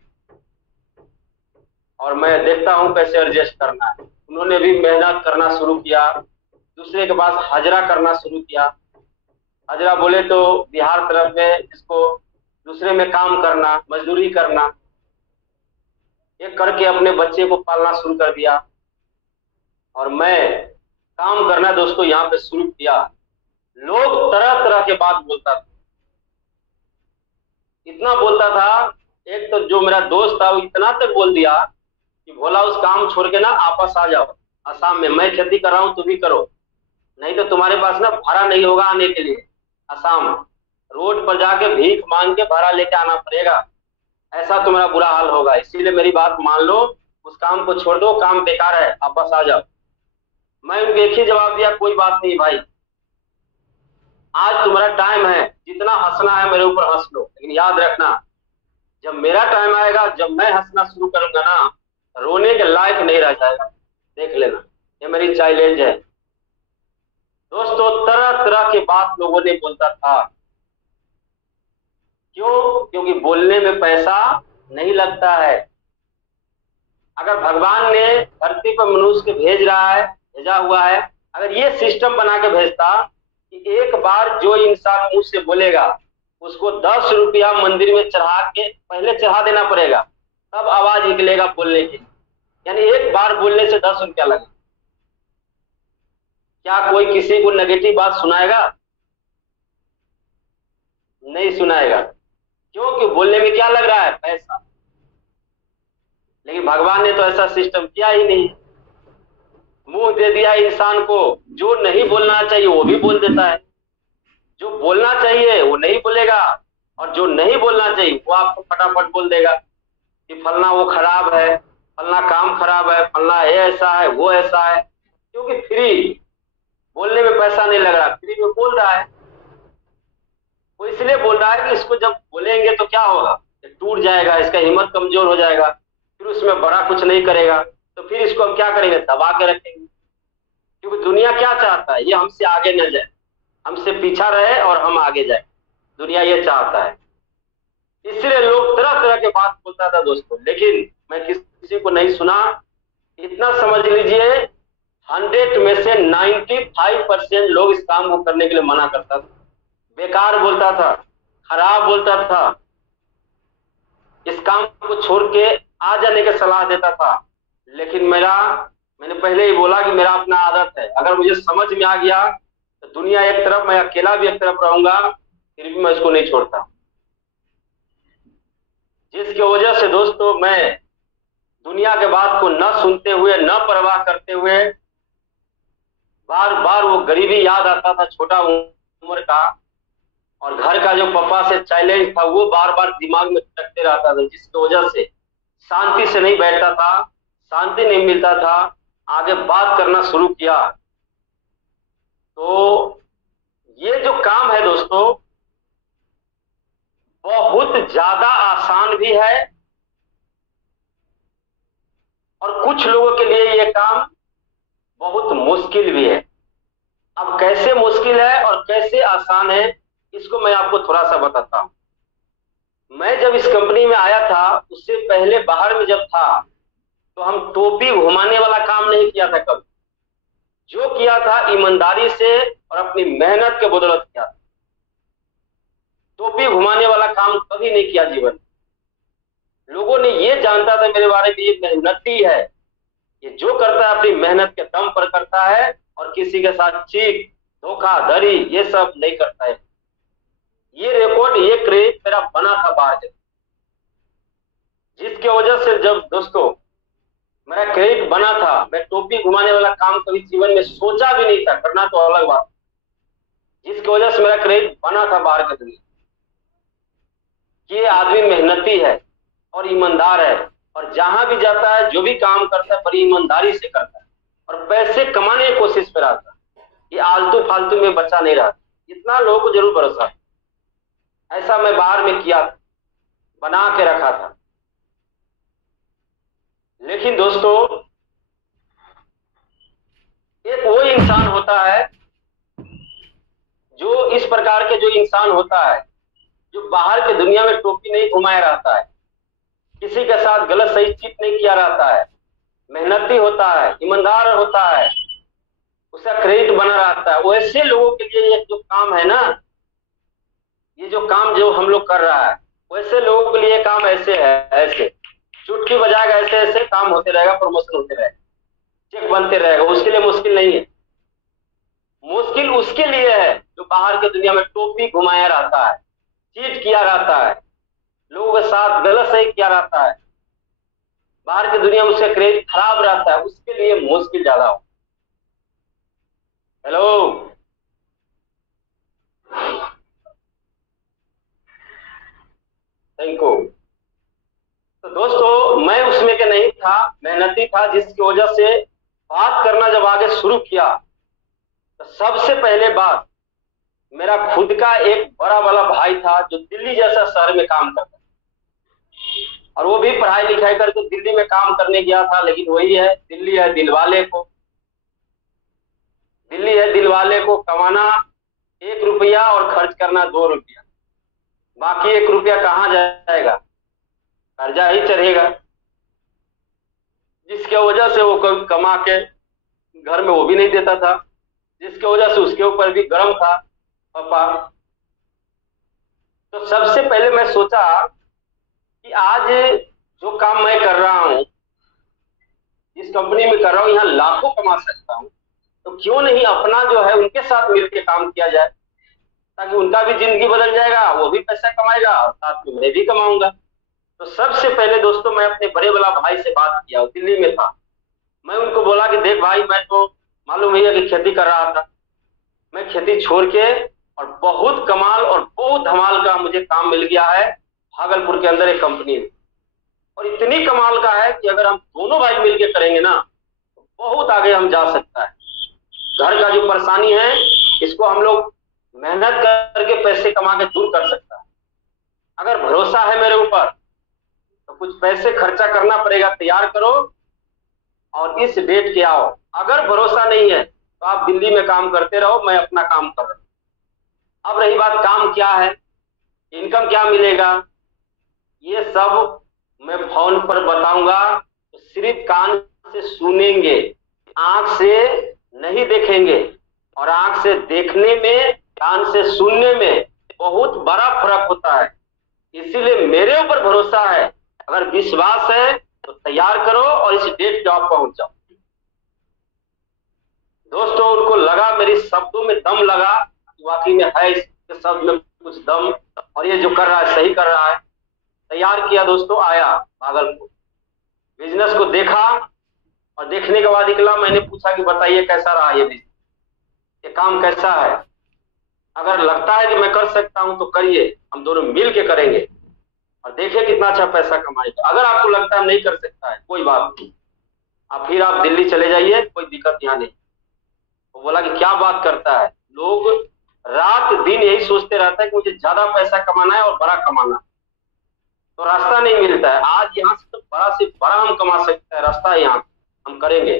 और मैं देखता हूँ कैसे एडजस्ट करना है। उन्होंने भी मेहनत करना शुरू किया, दूसरे के पास हाजरा करना शुरू किया। हाजरा बोले तो बिहार तरफ में जिसको दूसरे में काम करना, मजदूरी करना, ये करके अपने बच्चे को पालना शुरू कर दिया। और मैं काम करना दोस्तों यहाँ पे शुरू किया। लोग तरह तरह के बात बोलता था, इतना बोलता था। एक तो जो मेरा दोस्त था वो इतना तक बोल दिया कि भोला उस काम छोड़ के ना आपस आ जाओ असम में, मैं खेती कर रहा हूँ, तुम भी करो, नहीं तो तुम्हारे पास ना भाड़ा नहीं होगा आने के लिए असम, रोड पर जाके भीख मांग के भाड़ा लेके आना पड़ेगा, ऐसा तुम्हारा बुरा हाल होगा, इसीलिए मेरी बात मान लो, उस काम को छोड़ दो, काम बेकार है, वापस आ जाओ। मैं उनको एक ही जवाब दिया, कोई बात नहीं भाई, आज तुम्हारा टाइम है, जितना हंसना है मेरे ऊपर हंस लो, लेकिन याद रखना जब मेरा टाइम आएगा, जब मैं हंसना शुरू करूंगा ना, रोने के लायक नहीं रह जाएगा, देख लेना, ये मेरी चैलेंज है। दोस्तों तरह तरह की बात लोगों ने बोलता था, क्यों? क्योंकि बोलने में पैसा नहीं लगता है। अगर भगवान ने धरती पर मनुष्य के भेजा हुआ है, अगर ये सिस्टम बना के भेजता कि एक बार जो इंसान मुंह से बोलेगा उसको 10 रुपया मंदिर में चढ़ा के पहले चढ़ा देना पड़ेगा, तब आवाज निकलेगा बोलने की, यानी एक बार बोलने से 10 रुपया लगेगा। क्या कोई किसी को नेगेटिव बात सुनाएगा? नहीं सुनाएगा, क्योंकि बोलने में क्या लग रहा है? पैसा। लेकिन भगवान ने तो ऐसा सिस्टम किया ही नहीं, मुंह दे दिया इंसान को, जो नहीं बोलना चाहिए वो भी बोल देता है, जो बोलना चाहिए वो नहीं बोलेगा, और जो नहीं बोलना चाहिए वो आपको फटाफट बोल देगा कि फलना वो खराब है, फलना काम खराब है, फलना ये ऐसा है, वो ऐसा है, क्योंकि फ्री, बोलने में पैसा नहीं लग रहा, फ्री में बोल रहा है। वो इसलिए बोल रहा है कि इसको जब बोलेंगे तो क्या होगा, टूट जाएगा, इसका हिम्मत कमजोर हो जाएगा, फिर उसमें बड़ा कुछ नहीं करेगा, तो फिर इसको हम क्या करेंगे, दबा के रखेंगे। क्योंकि दुनिया क्या चाहता है, ये हमसे आगे न जाए, हमसे पीछा रहे और हम आगे जाए, दुनिया ये चाहता है। इसलिए लोग तरह तरह के बात बोलता था दोस्तों, लेकिन मैं किसी को नहीं सुना। इतना समझ लीजिए 100 में से 95% लोग इस काम को करने के लिए मना करता था, बेकार बोलता था, खराब बोलता था, इस काम को छोड़ के आ जाने की सलाह देता था। लेकिन मैंने पहले ही बोला कि मेरा अपना आदत है, अगर मुझे समझ में आ गया तो दुनिया एक तरफ, मैं अकेला भी एक तरफ रहूंगा, फिर भी मैं इसको नहीं छोड़ता। जिसकी वजह से दोस्तों मैं दुनिया के बात को न सुनते हुए, न परवाह करते हुए, बार बार वो गरीबी याद आता था, छोटा उम्र का, और घर का जो पापा से चैलेंज था वो बार बार दिमाग में खटकते रहता था, जिसकी वजह से शांति से नहीं बैठता था, शांति नहीं मिलता था। आगे बात करना शुरू किया तो ये जो काम है दोस्तों बहुत ज्यादा आसान भी है, और कुछ लोगों के लिए ये काम बहुत मुश्किल भी है। अब कैसे मुश्किल है और कैसे आसान है, इसको मैं आपको थोड़ा सा बताता हूं। मैं जब इस कंपनी में आया था, उससे पहले बाहर में जब था, तो हम टोपी घुमाने वाला काम नहीं किया था कभी। जो किया था ईमानदारी से और अपनी मेहनत के बदौलत किया था। टोपी घुमाने वाला काम कभी नहीं किया जीवन। लोगों ने ये जानता था मेरे बारे में, ये मेहनती है, ये जो करता है अपनी मेहनत के दम पर करता है, और किसी के साथ चीट, धोखाधड़ी ये सब नहीं करता है। ये रिकॉर्ड, ये क्रेडिट मेरा बना था बाहर से, जिसके वजह से जब दोस्तों मेरा क्रेडिट बना था, मैं टोपी घुमाने वाला काम कभी जीवन में सोचा भी नहीं था, करना तो अलग बात। जिसकी वजह से मेरा क्रेडिट बना था बाहर की दुनिया कि ये आदमी मेहनती है और ईमानदार है, और जहां भी जाता है जो भी काम करता है बड़ी ईमानदारी से करता है और पैसे कमाने की कोशिश पे रहता है, ये आलतू फालतू में बच्चा नहीं रहा। इतना लोगों को जरूर भरोसा है। ऐसा मैं बाहर में किया था, बना के रखा था। लेकिन दोस्तों, एक वो इंसान होता है जो इस प्रकार के जो इंसान होता है, जो बाहर की दुनिया में टोपी नहीं घुमाया रहता है, किसी के साथ गलत सही चीट नहीं किया रहता है, मेहनती होता है, ईमानदार होता है, उसका क्रेडिट बना रहता है, वैसे लोगों के लिए ये जो काम है ना, ये जो काम जो हम लोग कर रहा है, वैसे लोगों के लिए काम ऐसे है, ऐसे चुटकी बजाएगा, ऐसे ऐसे काम होते रहेगा, प्रमोशन होते रहेगा, चेक बनते रहेगा। उसके लिए मुश्किल नहीं है। मुश्किल उसके लिए है जो बाहर की दुनिया में टोपी घुमाया रहता है, चीट किया रहता है, लोगों के साथ गलत सही किया रहता है, बाहर की दुनिया में उसका क्रेडिट खराब रहता है, उसके लिए मुश्किल ज्यादा हो। Hello, thank you. तो दोस्तों, मैं उसमें के नहीं था, मेहनती था, जिसकी वजह से बात करना जब आगे शुरू किया तो सबसे पहले बात, मेरा खुद का एक बड़ा वाला भाई था जो दिल्ली जैसा शहर में काम करता, और वो भी पढ़ाई लिखाई करके दिल्ली में काम करने गया था। लेकिन वही है, दिल्ली है दिलवाले को, दिल्ली है दिलवाले को कमाना 1 रुपया और खर्च करना 2 रुपया, बाकी 1 रुपया कहाँ जाएगा, कर्जा ही चढ़ेगा। जिसके वजह से वो कमा के घर में वो भी नहीं देता था, जिसके वजह से उसके ऊपर भी गर्म था पापा। तो सबसे पहले मैं सोचा कि आज जो काम मैं कर रहा हूं, जिस कंपनी में कर रहा हूं, यहाँ लाखों कमा सकता हूं, तो क्यों नहीं अपना जो है उनके साथ मिलकर काम किया जाए, ताकि उनका भी जिंदगी बदल जाएगा, वो भी पैसा कमाएगा और साथ में मैं भी कमाऊंगा। तो सबसे पहले दोस्तों, मैं अपने बड़े वाला भाई से बात किया, दिल्ली में था। मैं उनको बोला कि देख भाई, मैं तो मालूम है कि खेती कर रहा था, मैं खेती छोड़ के और बहुत कमाल और बहुत धमाल का मुझे काम मिल गया है भागलपुर के अंदर एक कंपनी में, और इतनी कमाल का है कि अगर हम दोनों भाई मिलके करेंगे ना तो बहुत आगे हम जा सकता है। घर का जो परेशानी है इसको हम लोग मेहनत करके पैसे कमा के दूर कर सकता है। अगर भरोसा है मेरे ऊपर तो कुछ पैसे खर्चा करना पड़ेगा, तैयार करो और इस डेट के आओ। अगर भरोसा नहीं है तो आप दिल्ली में काम करते रहो, मैं अपना काम कर रहा हूं। अब रही बात काम क्या है, इनकम क्या मिलेगा, ये सब मैं फोन पर बताऊंगा। तो सिर्फ कान से सुनेंगे, आंख से नहीं देखेंगे, और आंख से देखने में कान से सुनने में बहुत बड़ा फर्क होता है। इसीलिए मेरे ऊपर भरोसा है, अगर विश्वास है तो तैयार करो और इस डेट पे आप पहुंच जाओ। दोस्तों, उनको लगा, मेरे शब्दों में दम लगा, वाकई में है इसके शब्द में कुछ दम, और ये जो कर रहा है सही कर रहा है। तैयार किया दोस्तों, आया भागलपुर, बिजनेस को देखा, और देखने के बाद निकला। मैंने पूछा कि बताइए कैसा रहा ये बिजनेस, ये काम कैसा है। अगर लगता है कि मैं कर सकता हूं तो करिए, हम दोनों मिल के करेंगे और देखिए कितना अच्छा पैसा कमाएगा। अगर आपको लगता है नहीं कर सकता है, कोई बात नहीं, फिर आप दिल्ली चले जाइए, कोई दिक्कत यहाँ नहीं। वो बोला कि क्या बात करता है, लोग रात दिन यही सोचते रहता है कि मुझे ज्यादा पैसा कमाना है और बड़ा कमाना है, तो रास्ता नहीं मिलता है। आज यहाँ से तो बड़ा से बड़ा हम कमा सकते हैं, रास्ता है यहाँ, हम करेंगे।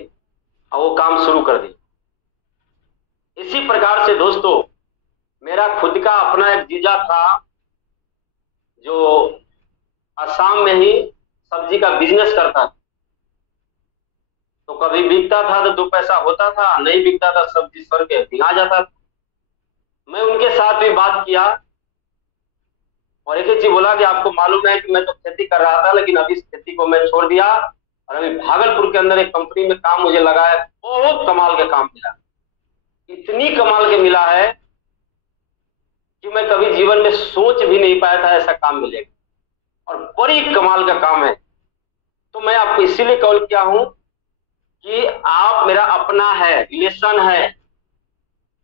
और वो काम शुरू कर दिया। इसी प्रकार से दोस्तों, मेरा खुद का अपना एक जीजा था जो असम में ही सब्जी का बिजनेस करता था। तो कभी बिकता था तो 2 पैसा होता था, नहीं बिकता था सब्जी सड़ के भिंगा जाता था। मैं उनके साथ भी बात किया, और एक ही चीज बोला कि आपको मालूम है कि मैं तो खेती कर रहा था, लेकिन अभी इस खेती को मैं छोड़ दिया और अभी भागलपुर के अंदर एक कंपनी में काम मुझे लगा है, बहुत कमाल के काम मिला, इतनी कमाल के मिला है कि मैं कभी जीवन में सोच भी नहीं पाया था ऐसा काम मिलेगा, और बड़ी कमाल का काम है। तो मैं आपको इसीलिए कॉल किया हूं कि आप मेरा अपना है, रिलेशन है,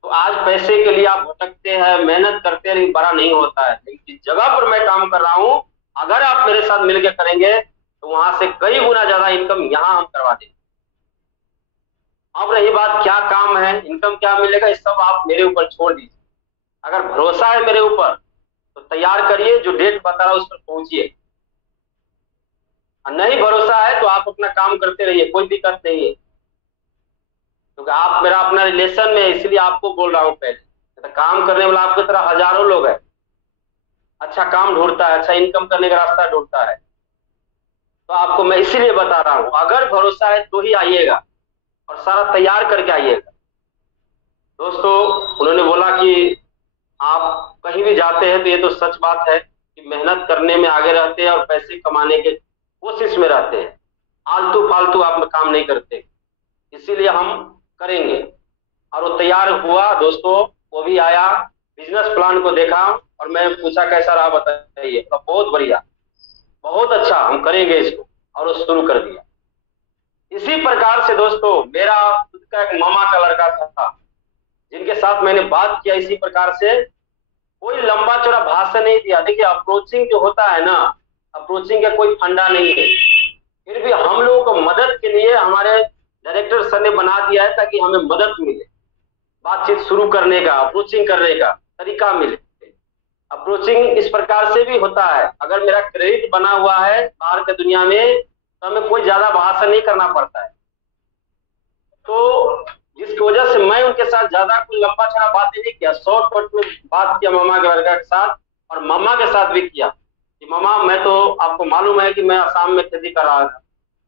तो आज पैसे के लिए आप भटकते हैं, मेहनत करते हैं, लेकिन बड़ा नहीं होता है। लेकिन जिस जगह पर मैं काम कर रहा हूं, अगर आप मेरे साथ मिलकर करेंगे तो वहां से कई गुना ज्यादा इनकम यहां हम करवा देंगे। अब रही बात क्या काम है, इनकम क्या मिलेगा, ये सब आप मेरे ऊपर छोड़ दीजिए। अगर भरोसा है मेरे ऊपर तो तैयार करिए, जो डेट बता रहा हूं उस पर पहुंचिए। और नहीं भरोसा है तो आप अपना काम करते रहिए, कोई दिक्कत नहीं है। क्योंकि आप मेरा अपना रिलेशन में है, इसलिए आपको बोल रहा हूं पहले। तो काम करने वाला आपकी तरह हजारों लोग है, अच्छा काम ढूंढता है, अच्छा इनकम करने का रास्ता ढूंढता है। तो आपको मैं इसीलिए बता रहा हूं, अगर भरोसा है तो ही आइएगा और सारा तैयार करके आइएगा। दोस्तों, उन्होंने बोला कि आप कहीं भी जाते हैं तो ये तो सच बात है कि मेहनत करने में आगे रहते हैं और पैसे कमाने के कोशिश में रहते हैं, आलतू फालतू आप काम नहीं करते। इसीलिए हम करेंगे। और वो तैयार हुआ दोस्तों, वो भी आया, बिजनेस प्लान को देखा और मैं पूछा कैसा रहा बताइए, तो बहुत बढ़िया, बहुत अच्छा, हम करेंगे इसको, और वो शुरू कर दिया। इसी प्रकार से दोस्तों, मेरा खुद का एक मामा का लड़का था जिनके साथ मैंने बात किया इसी प्रकार से। कोई लंबा चौड़ा भाषण नहीं दिया। देखिए, अप्रोचिंग जो होता है ना, अप्रोचिंग का कोई फंडा नहीं है। फिर भी हम लोगों को मदद के लिए हमारे डायरेक्टर सर ने बना दिया है ताकि हमें मदद मिले, बातचीत शुरू करने का, अप्रोचिंग करने का तरीका मिले। अप्रोचिंग इस प्रकार से भी होता है, अगर मेरा क्रेडिट बना हुआ है बाहर के दुनिया में तो हमें कोई ज्यादा भाषण नहीं करना पड़ता है। तो जिसकी वजह से मैं उनके साथ ज्यादा कोई लंबा चौड़ा बातें नहीं किया, शॉर्टकट में बात किया मामा के लड़का के साथ, और मामा के साथ भी किया कि मामा, मैं तो आपको मालूम है कि मैं असम में खेती कर रहा था,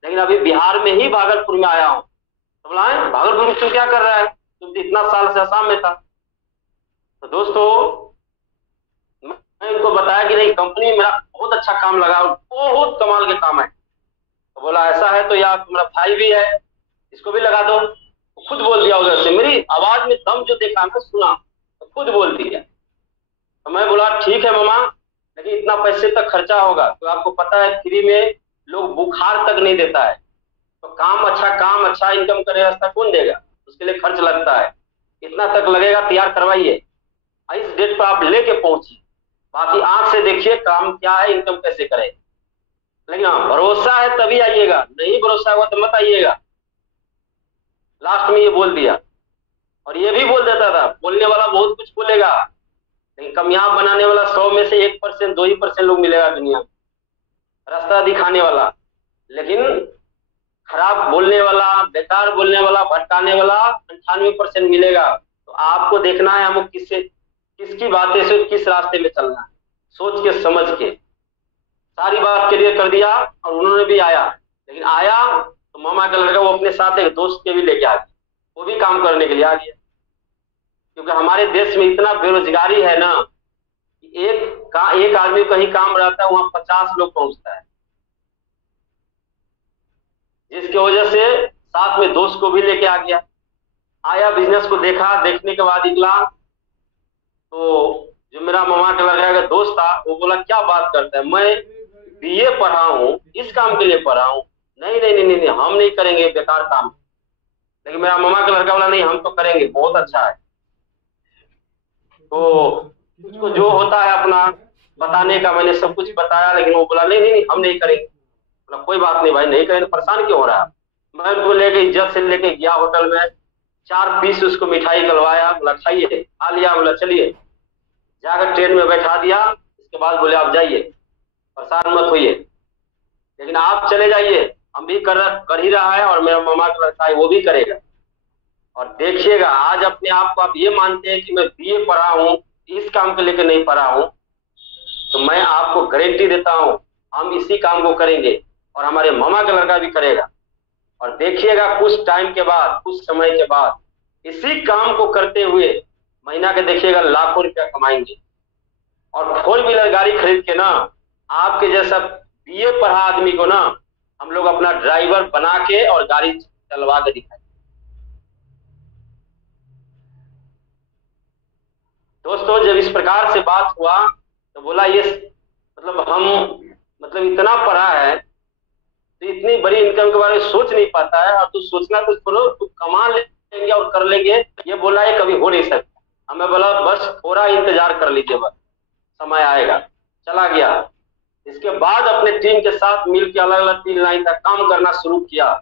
लेकिन अभी बिहार में ही भागलपुर में आया हूँ। तो बोला, भागलपुर में तुम क्या कर रहा है, तुम तो इतना साल से असम में था। तो दोस्तों, मैं उनको बताया कि नहीं, कंपनी में मेरा बहुत अच्छा काम लगा, बहुत कमाल के काम है। तो बोला, ऐसा है तो यार तुम्हारा भाई भी है, इसको भी लगा दो। तो खुद बोल दिया उधर से, मेरी आवाज में दम जो देखा ना, सुना, तो खुद बोल दिया। तो मैं बोला, ठीक है मामा, लेकिन इतना पैसे तक खर्चा होगा। तो आपको पता है फ्री में लोग बुखार तक नहीं देता है। तो काम अच्छा इनकम करे रास्ता कौन देगा, उसके लिए खर्च लगता है, इतना तक लगेगा, तैयार करवाइए, इस डेट पर आप लेके पहुंचिए, बाकी आंख से देखिए काम क्या है, इनकम कैसे करें। लेकिन हाँ, भरोसा है तभी आइएगा, नहीं भरोसा हुआ तो मत आइएगा। लास्ट में ये बोल दिया। और ये भी बोल देता था, बोलने वाला बहुत कुछ बोलेगा, लेकिन कामयाब बनाने वाला 100 में से 1%, 2% लोग मिलेगा दुनिया में, रास्ता दिखाने वाला। लेकिन खराब बोलने वाला, बेकार बोलने वाला, भटकाने वाला 98% मिलेगा। तो आपको देखना है हमको किसकी बातें से किस रास्ते में चलना है, सोच के समझ के। सारी बात क्लियर कर दिया और उन्होंने भी आया। लेकिन आया तो मामा का लड़का वो अपने साथ एक दोस्त के भी लेके आ गया, वो भी काम करने के लिए आ गया। क्योंकि हमारे देश में इतना बेरोजगारी है ना, एक आदमी कहीं काम रहता है, वहां 50 लोग पहुंचता है, जिसकी वजह से साथ में दोस्त को भी लेके आ गया। आया, बिजनेस को देखा, देखने के बाद निकला। तो जो मेरा मामा का लड़का का दोस्त था, वो बोला, क्या बात करता है, मैं बीए पढ़ा हूँ, इस काम के लिए पढ़ा हूँ, नहीं नहीं नहीं नहीं, हम नहीं करेंगे बेकार काम। लेकिन मेरा मामा का लड़का बोला, नहीं हम तो करेंगे, बहुत अच्छा है। तो उसको जो होता है अपना बताने का, मैंने सब कुछ बताया, लेकिन वो बोला, नहीं नहीं नहीं, हम नहीं करेंगे। बोला, कोई बात नहीं भाई, नहीं करेंगे तो परेशान क्यों हो रहा है। मैं उनको लेके इज्जत से लेके गया होटल में, 4 पीस उसको मिठाई गलवाया, बोला खाइए, खा लिया, बोला चलिए, जाकर ट्रेन में बैठा दिया। इसके बाद बोले, आप जाइए, परेशान मत होइए, लेकिन आप चले जाइए, हम भी कर ही रहा है, और मेरा मामा का लड़का है वो भी करेगा। और देखिएगा, आज अपने आप को आप ये मानते हैं कि मैं बीए पढ़ा हूँ, इस काम को लेकर नहीं पढ़ा हूँ, तो मैं आपको गारंटी देता हूँ हम इसी काम को करेंगे, और हमारे मामा का लड़का भी करेगा। और देखिएगा, कुछ टाइम के बाद, कुछ समय के बाद, इसी काम को करते हुए महीना के देखिएगा लाखों रुपया कमाएंगे। और 4 व्हीलर गाड़ी खरीद के ना, आपके जैसा बीए पढ़ा आदमी को ना हम लोग अपना ड्राइवर बना के और गाड़ी चलवा के दिखाएंगे। दोस्तों, जब इस प्रकार से बात हुआ तो बोला, ये मतलब इतना पढ़ा है तो इतनी बड़ी इनकम के बारे में सोच नहीं पाता है, और तू सोचना तो छोड़ो, तू कमा ले लेंगे और कर लेंगे, ये बोला ये कभी हो नहीं सकता। हमें बोला बस थोड़ा इंतजार कर लीजिए, बस समय आएगा। चला गया। इसके बाद अपने टीम के साथ मिल के अलग अलग 3 लाइन का काम करना शुरू किया।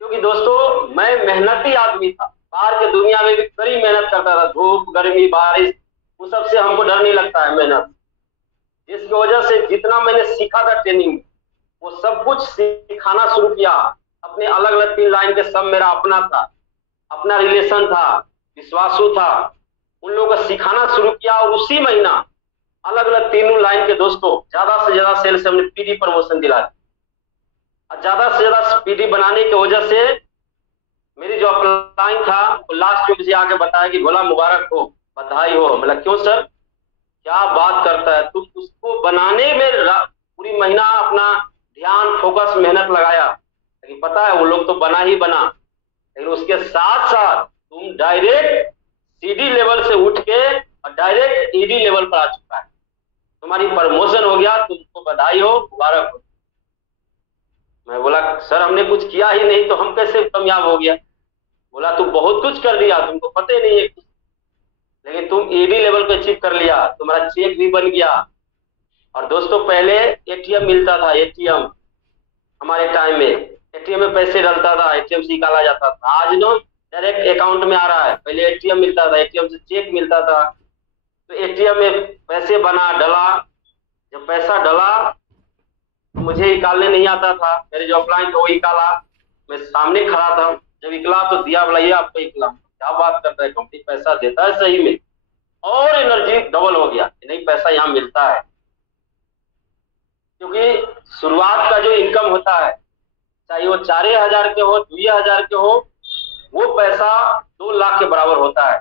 क्योंकि दोस्तों मैं मेहनती आदमी था, बाहर की दुनिया में भी कड़ी मेहनत करता था, धूप गर्मी बारिश उस सब से हमको डर नहीं लगता है मेहनत। जिसकी वजह से जितना मैंने सीखा था ट्रेनिंग, वो सब कुछ सिखाना शुरू किया। अपने अलग अलग 3 लाइन के सब मेरा अपना था, अपना रिलेशन था, विश्वासु था, उन लोगों को सिखाना शुरू किया। और उसी महीना अलग अलग 3 लाइन के दोस्तों ज्यादा से ज्यादा सेल से हमने पीडी प्रमोशन दिला। और ज्यादा से ज्यादा पीडी बनाने की वजह से मेरी जो अपलाइन था वो लास्ट में मुझे आके बताया कि भोला मुबारक हो, बधाई हो। मतलब क्यों सर, क्या बात करता है, तुम उसको बनाने में पूरी महीना अपना ध्यान फोकस मेहनत लगाया, लेकिन पता है वो लोग तो बना ही बना, लेकिन उसके साथ साथ तुम डायरेक्ट सीडी लेवल से उठ के और डायरेक्ट ईडी लेवल पर आ चुका है, तुम्हारी प्रमोशन हो गया, तुमको बधाई हो, मुबारक हो। मैं बोला सर हमने कुछ किया ही नहीं तो हम कैसे कामयाब हो गया। बोला तुम बहुत कुछ कर दिया, तुमको पता ही नहीं है कुछ, लेकिन तुम ईडी लेवल पे अचीव कर लिया, तुम्हारा चेक भी बन गया। और दोस्तों पहले एटीएम मिलता था, एटीएम हमारे टाइम में एटीएम में पैसे डलता था, एटीएम से निकाला जाता था। आज नो डायरेक्ट अकाउंट में आ रहा है, पहले एटीएम मिलता था, एटीएम से चेक मिलता था। तो एटीएम में पैसे बना डला, जब पैसा डला तो मुझे निकालने नहीं आता था, मेरे जो अपलाइन थे वो निकाला, मैं सामने खड़ा था, जब निकला तो दिया, बोला ये आपको निकला। क्या बात करता है, कंपनी पैसा देता है सही में। और एनर्जी डबल हो गया, नहीं पैसा यहाँ मिलता है। क्योंकि शुरुआत का जो इनकम होता है, चाहे वो 4,000 के हो, 2,000 के हो, वो पैसा 2 लाख के बराबर होता है।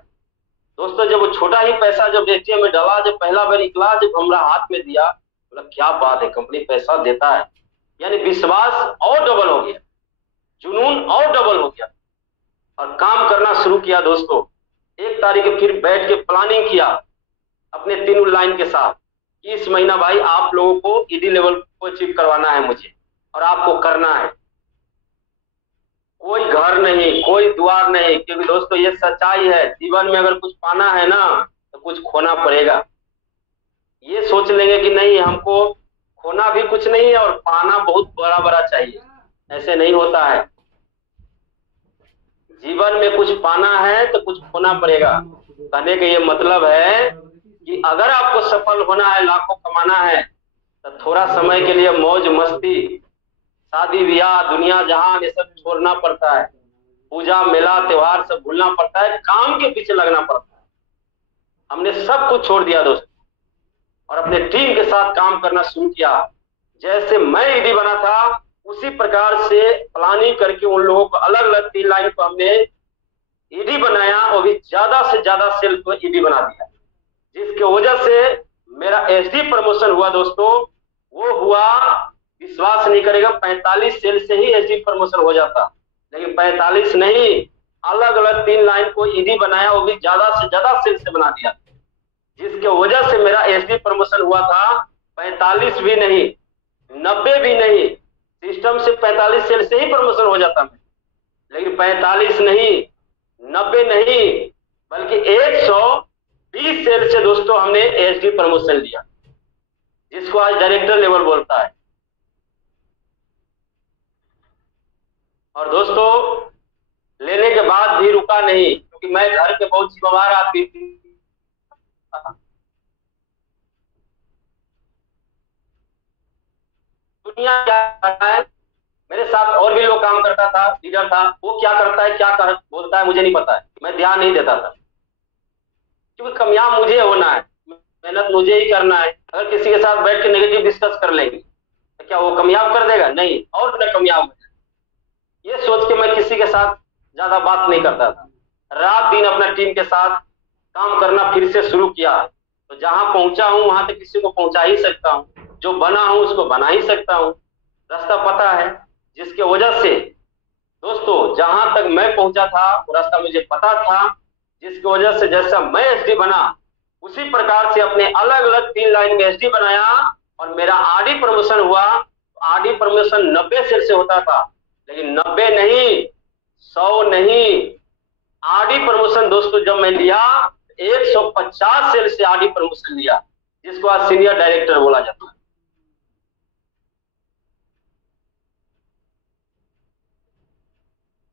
दोस्तों जब वो छोटा ही पैसा जब एटीएम में डाला, जब पहला बार निकला, जब हमारा हाथ में दिया, बोला क्या बात है, कंपनी पैसा देता है, यानी विश्वास और डबल हो गया, जुनून और डबल हो गया, और काम करना शुरू किया। दोस्तों 1 तारीख फिर बैठ के प्लानिंग किया अपने 3 लाइन के साथ, इस महीना भाई आप लोगों को ईडी लेवल को अचीव करवाना है मुझे, और आपको करना है। कोई घर नहीं, कोई द्वार नहीं, क्योंकि दोस्तों ये सच्चाई है, जीवन में अगर कुछ पाना है ना तो कुछ खोना पड़ेगा। ये सोच लेंगे कि नहीं हमको खोना भी कुछ नहीं है और पाना बहुत बड़ा बड़ा चाहिए, ऐसे नहीं होता है। जीवन में कुछ पाना है तो कुछ खोना पड़ेगा। कहने का ये मतलब है कि अगर आपको सफल होना है, लाखों कमाना है, तो थोड़ा समय के लिए मौज मस्ती, शादी ब्याह, दुनिया जहान, ये सब छोड़ना पड़ता है। पूजा मेला त्योहार सब भूलना पड़ता है, काम के पीछे लगना पड़ता है। हमने सब कुछ छोड़ दिया दोस्तों, और अपने टीम के साथ काम करना शुरू किया। जैसे मैं ईडी बना था उसी प्रकार से प्लानिंग करके उन लोगों को अलग अलग 3 लाइन को हमने ईडी बनाया, और भी ज्यादा से ज्यादा सेल को ईडी बना दिया, जिसकी वजह से मेरा एसडी प्रमोशन हुआ। दोस्तों वो हुआ, विश्वास नहीं करेगा, 45 सेल से ही एसडी प्रमोशन हो जाता, लेकिन 45 नहीं, अलग अलग 3 लाइन को ईडी बनाया, वो भी ज्यादा से ज्यादा सेल से बना दिया, जिसके वजह से मेरा एसडी प्रमोशन हुआ था 45 भी नहीं, 90 भी नहीं। सिस्टम से 45 सेल से ही प्रमोशन हो जाता है, लेकिन 45 नहीं, 90 नहीं, बल्कि 120 सेल से दोस्तों हमने एसडी प्रमोशन लिया, जिसको आज डायरेक्टर लेवल बोलता है। और दोस्तों लेने के बाद भी रुका नहीं, क्योंकि मैं घर के बहुत जिम्मेवार आदमी थी। दुनिया क्या करता है, मेरे साथ और भी लोग काम करता था, लीडर था, वो क्या करता है क्या बोलता है मुझे नहीं पता है, मैं ध्यान नहीं देता था, क्योंकि कामयाब मुझे होना है, मेहनत मुझे ही करना है। अगर किसी के साथ बैठ के नेगेटिव डिस्कस कर लेंगे तो क्या वो कामयाब कर देगा? नहीं, और न कामयाब हो जाए। ये सोच के मैं किसी के साथ ज्यादा बात नहीं करता था, रात दिन अपना टीम के साथ काम करना फिर से शुरू किया। तो जहां पहुंचा हूं वहां तक किसी को पहुंचा ही सकता हूं, जो बना हूं उसको बना ही सकता हूं, रास्ता पता है। जिसके वजह से दोस्तों जहां तक मैं पहुंचा था वो रास्ता मुझे पता था, जिसकी वजह से जैसा मैं एसडी बना उसी प्रकार से अपने अलग अलग 3 लाइन में एसडी बनाया, और मेरा आरडी प्रमोशन हुआ। आरडी प्रमोशन 90 सेल से होता था, लेकिन 90 नहीं, 100 नहीं, आरडी प्रमोशन दोस्तों जब मैं लिया 150 सेल से आरडी प्रमोशन लिया, जिसको आज सीनियर डायरेक्टर बोला जाता है।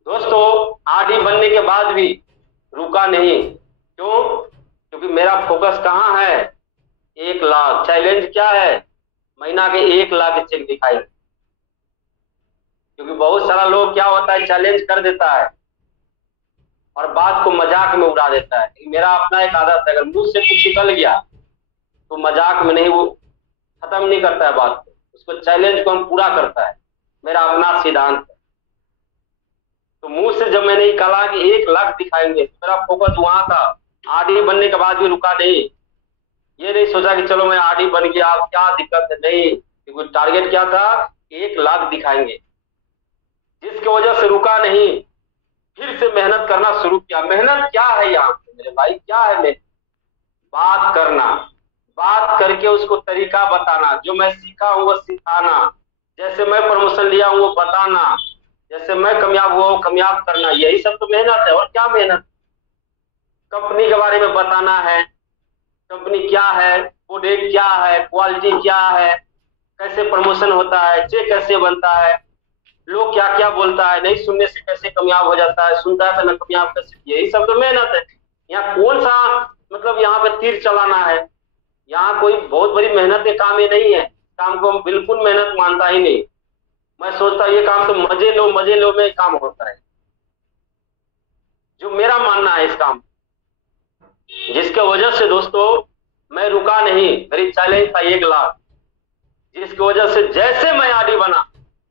दोस्तों आरडी बनने के बाद भी रुका नहीं, क्यों? क्योंकि मेरा फोकस कहाँ है? 1 लाख। चैलेंज क्या है? महीना के 1 लाख चेक दिखाई। क्योंकि बहुत सारा लोग क्या होता है, चैलेंज कर देता है और बात को मजाक में उड़ा देता है। मेरा अपना एक आदत है, अगर मुंह से कुछ निकल गया तो मजाक में नहीं, वो खत्म नहीं करता है बात को, उसको चैलेंज को हम पूरा करता है। मेरा अपना सिद्धांत है। तो मुंह से जब मैंने निकाला कि 1 लाख दिखाएंगे, तो मेरा फोकस वहां था। आरडी बनने के बाद भी रुका नहीं। ये नहीं सोचा कि चलो मैं आरडी बन गया, अब क्या दिक्कत है, नहीं। क्योंकि टारगेट क्या था? 1 लाख दिखाएंगे, जिसकी वजह से रुका नहीं। फिर से मेहनत करना शुरू किया। मेहनत क्या है यहाँ पे मेरे भाई? क्या है मेहनत? बात करना, बात करके उसको तरीका बताना, जो मैं सीखा हूं वो सिखाना, जैसे मैं प्रमोशन लिया हूं वो बताना, जैसे मैं कामयाब हुआ हूं कामयाब करना। यही सब तो मेहनत है। और क्या मेहनत? कंपनी के बारे में बताना है, कंपनी क्या है, प्रोडक्ट क्या है, क्वालिटी क्या है, कैसे प्रमोशन होता है, चेक कैसे बनता है, लोग क्या क्या बोलता है, नहीं सुनने से कैसे कामयाब हो जाता है, सुनता है तो न कामयाब कैसे। यही सब तो मेहनत है। यहाँ कौन सा मतलब यहाँ पे तीर चलाना है? यहाँ कोई बहुत बड़ी मेहनत के काम ये नहीं है। काम को बिल्कुल मेहनत मानता ही नहीं। मैं सोचता ये काम तो मजे लो में काम होता है, जो मेरा मानना है इस काम। जिसके वजह से दोस्तों मैं रुका नहीं। मेरी चैलेंज था 1 लाख, जिसकी वजह से जैसे मैं आरडी बना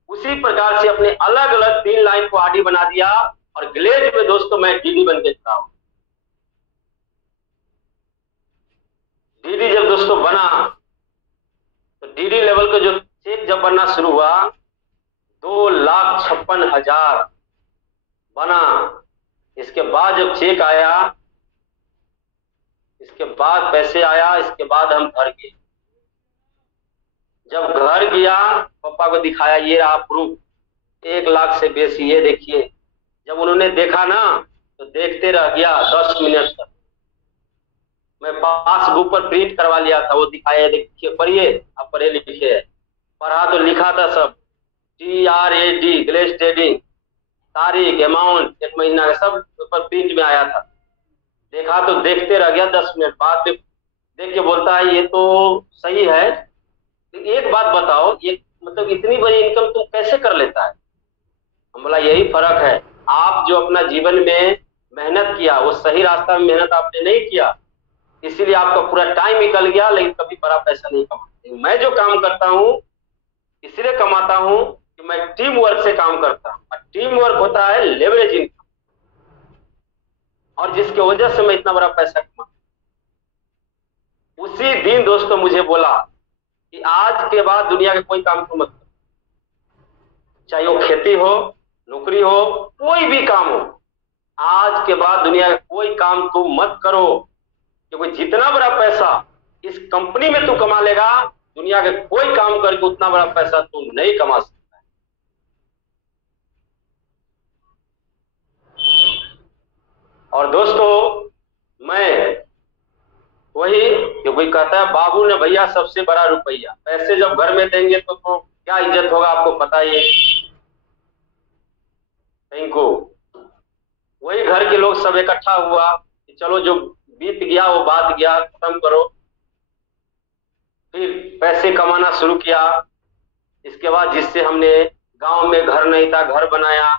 उसी प्रकार से अपने अलग अलग 3 लाइन को आरडी बना दिया। और ग्लेज में दोस्तों मैं डीडी बन के चला हूं। डीडी जब दोस्तों बना तो डीडी लेवल का जो चेक जब बनना शुरू हुआ, 2,56,000 बना। इसके बाद जब चेक आया, इसके बाद पैसे आया, इसके बाद हम घर गए। जब घर गया पापा को दिखाया, ये रहा प्रूफ, 1 लाख से बेसी, ये देखिए। जब उन्होंने देखा ना तो देखते रह गया 10 मिनट तक। मैं पासबुक पर प्रिंट करवा लिया था, वो दिखाया, देखिए पढ़िए, आप पढ़े लिखे। पढ़ा तो लिखा था सब, TRAD ग्लेज ट्रेडिंग, तारीख, अमाउंट, 1 महीना का सब पर प्रिंट में आया था। देखा तो देखते रह गया 10 मिनट। बाद में देख के बोलता है ये तो सही है, एक बात बताओ, ये मतलब इतनी बड़ी इनकम तुम कैसे कर लेता है? हम बोला यही फर्क है, आप जो अपना जीवन में मेहनत किया वो सही रास्ता में मेहनत आपने नहीं किया, इसीलिए आपका पूरा टाइम निकल गया, लेकिन कभी बड़ा पैसा नहीं कमाते। मैं जो काम करता हूँ इसलिए कमाता हूँ कि मैं टीम वर्क से काम करता हूँ, और टीम वर्क होता है लेवरेज इनकम, और जिसकी वजह से मैं इतना बड़ा पैसा कमा। उसी दिन दोस्तों मुझे बोला कि आज के बाद दुनिया के कोई काम तुम मत करो, चाहे वो खेती हो, नौकरी हो, कोई भी काम हो, आज के बाद दुनिया का कोई काम तुम मत करो, क्योंकि जितना बड़ा पैसा इस कंपनी में तू कमा लेगा, दुनिया के कोई काम करके उतना बड़ा पैसा तू नहीं कमा सकता है। और दोस्तों मैं वही, जो कोई कहता है बाबू ने भैया सबसे बड़ा रुपया, पैसे जब घर में देंगे तो क्या इज्जत होगा आपको पता ही है। Thank you. वही घर के लोग सब इकट्ठा हुआ कि चलो जो बीत गया वो बात गया, खत्म करो। फिर पैसे कमाना शुरू किया। इसके बाद जिससे हमने गांव में घर नहीं था, घर बनाया,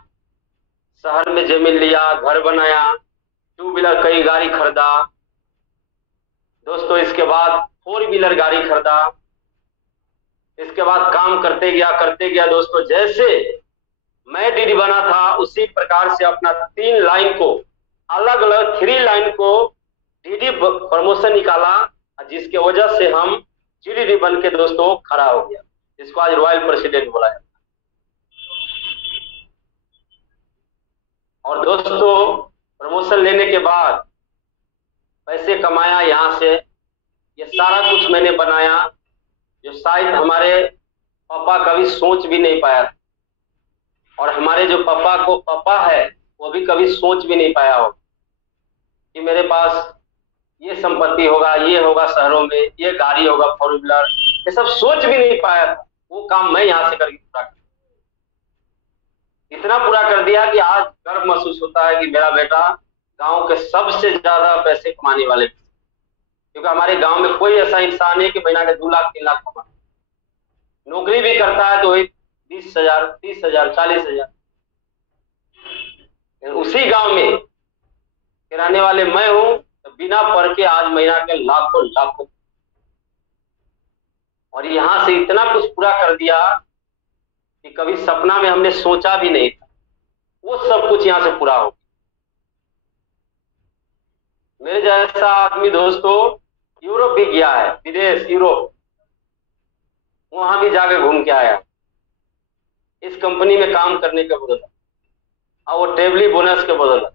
शहर में जमीन लिया, घर बनाया, 2 व्हीलर कई गाड़ी खरीदा दोस्तों। इसके बाद 4 व्हीलर गाड़ी खरीदा। इसके बाद काम करते गया दोस्तों। जैसे मैं डीडी बना था उसी प्रकार से अपना 3 लाइन को, अलग अलग 3 लाइन को डीडी प्रमोशन निकाला, जिसके वजह से हम जीडीडी बन के दोस्तों खड़ा हो गया, जिसको आज रॉयल प्रेसिडेंट बोला जाता है। और दोस्तों प्रमोशन लेने के बाद पैसे कमाया यहाँ से, ये सारा कुछ मैंने बनाया जो शायद हमारे पापा कभी सोच भी नहीं पाया। और हमारे जो पापा को पापा है वो भी कभी सोच भी नहीं पाया हो कि मेरे पास ये संपत्ति होगा, ये होगा शहरों में, ये गाड़ी होगा फोर व्हीलर, ये सब सोच भी नहीं पाया था। वो काम मैं यहाँ से करके पूरा इतना पूरा कर दिया कि आज गर्व महसूस होता है कि मेरा बेटा गांव के सबसे ज्यादा पैसे कमाने वाले, क्योंकि हमारे गांव में कोई ऐसा इंसान है कि महीना के 2 लाख 3 लाख कमा, नौकरी भी करता है तो वही 20,000 30,000 40,000। उसी गांव में किराने वाले मैं हूं, तो बिना पढ़ के आज महीना के लाखों लाखों, और यहां से इतना कुछ पूरा कर दिया कि कभी सपना में हमने सोचा भी नहीं था। वो सब कुछ यहां से पूरा हो। मेरे जैसा आदमी दोस्तों यूरोप भी गया है, विदेश यूरोप, वहां भी जाके घूम के आया इस कंपनी में काम करने के बदौलत, और वो टेबली बोनस के बदौलत।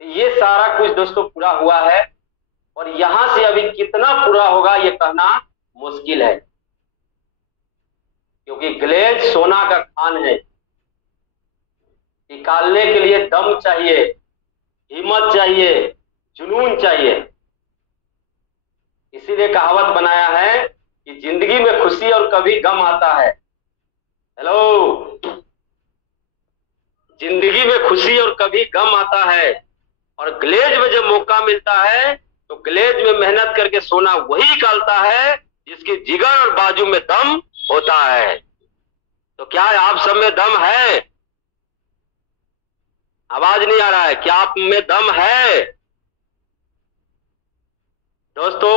ये सारा कुछ दोस्तों पूरा हुआ है, और यहां से अभी कितना पूरा होगा ये कहना मुश्किल है, क्योंकि ग्लेज सोना का खान है। निकालने के लिए दम चाहिए, हिम्मत चाहिए, जुनून चाहिए। इसीलिए कहावत बनाया है कि जिंदगी में खुशी और कभी गम आता है। हेलो, जिंदगी में खुशी और कभी गम आता है, और ग्लेज में जब मौका मिलता है तो ग्लेज में मेहनत करके सोना वही निकालता है जिसकी जिगर और बाजू में दम होता है। तो क्या आप सब में दम है? आवाज नहीं आ रहा है, क्या आप में दम है? दोस्तों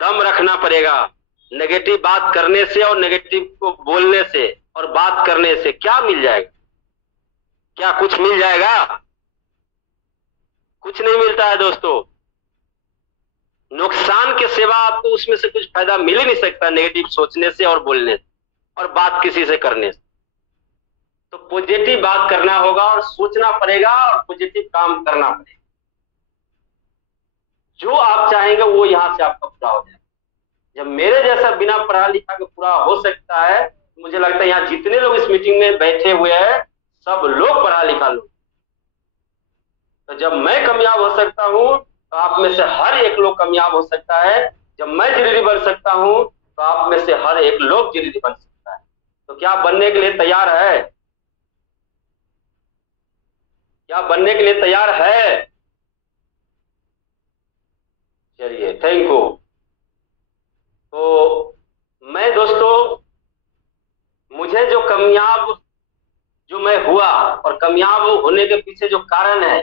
दम रखना पड़ेगा। नेगेटिव बात करने से और नेगेटिव को बोलने से और बात करने से क्या मिल जाएगा? क्या कुछ मिल जाएगा? कुछ नहीं मिलता है दोस्तों। नुकसान के सिवा आपको उसमें से कुछ फायदा मिल ही नहीं सकता, नेगेटिव सोचने से और बोलने से और बात किसी से करने से। तो पॉजिटिव बात करना होगा और सोचना पड़ेगा और पॉजिटिव काम करना पड़ेगा। जो आप चाहेंगे वो यहां से आपका पूरा हो जाएगा। जब मेरे जैसा बिना पढ़ा लिखा के पूरा हो सकता है, तो मुझे लगता है यहाँ जितने लोग इस मीटिंग में बैठे हुए हैं सब लोग पढ़ा लिखा लोग। तो जब मैं कामयाब हो सकता हूं तो आप में से हर एक लोग कामयाब हो सकता है। जब मैं जिंदगी बन सकता हूं तो आप में से हर एक लोग जिंदगी बन सकता है। तो क्या बनने के लिए तैयार है? क्या बनने के लिए तैयार है? चलिए, थैंक यू। तो मैं दोस्तों, मुझे जो कामयाब जो मैं हुआ और कामयाब होने के पीछे जो कारण है,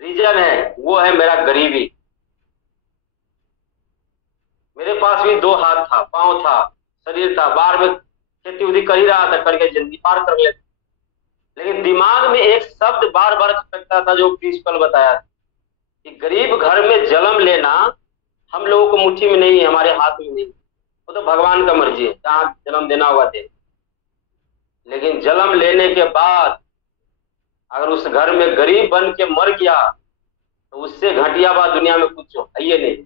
रीजन है, वो है मेरा गरीबी। मेरे पास भी 2 हाथ था, पांव था, शरीर था, बाहर में खेती उदी कर ही रहा था, करके जिंदगी पार कर लेता। लेकिन दिमाग में एक शब्द बार बार खटकता था जो प्रिंसिपल बताया कि गरीब घर में जन्म लेना हम लोगों को मुट्ठी में नहीं है, हमारे हाथ में नहीं, वो तो भगवान का मर्जी है, जहां जन्म देना होगा दे। लेकिन जन्म लेने के बाद अगर उस घर में गरीब बन के मर गया तो उससे घटिया बात दुनिया में कुछ है ही नहीं।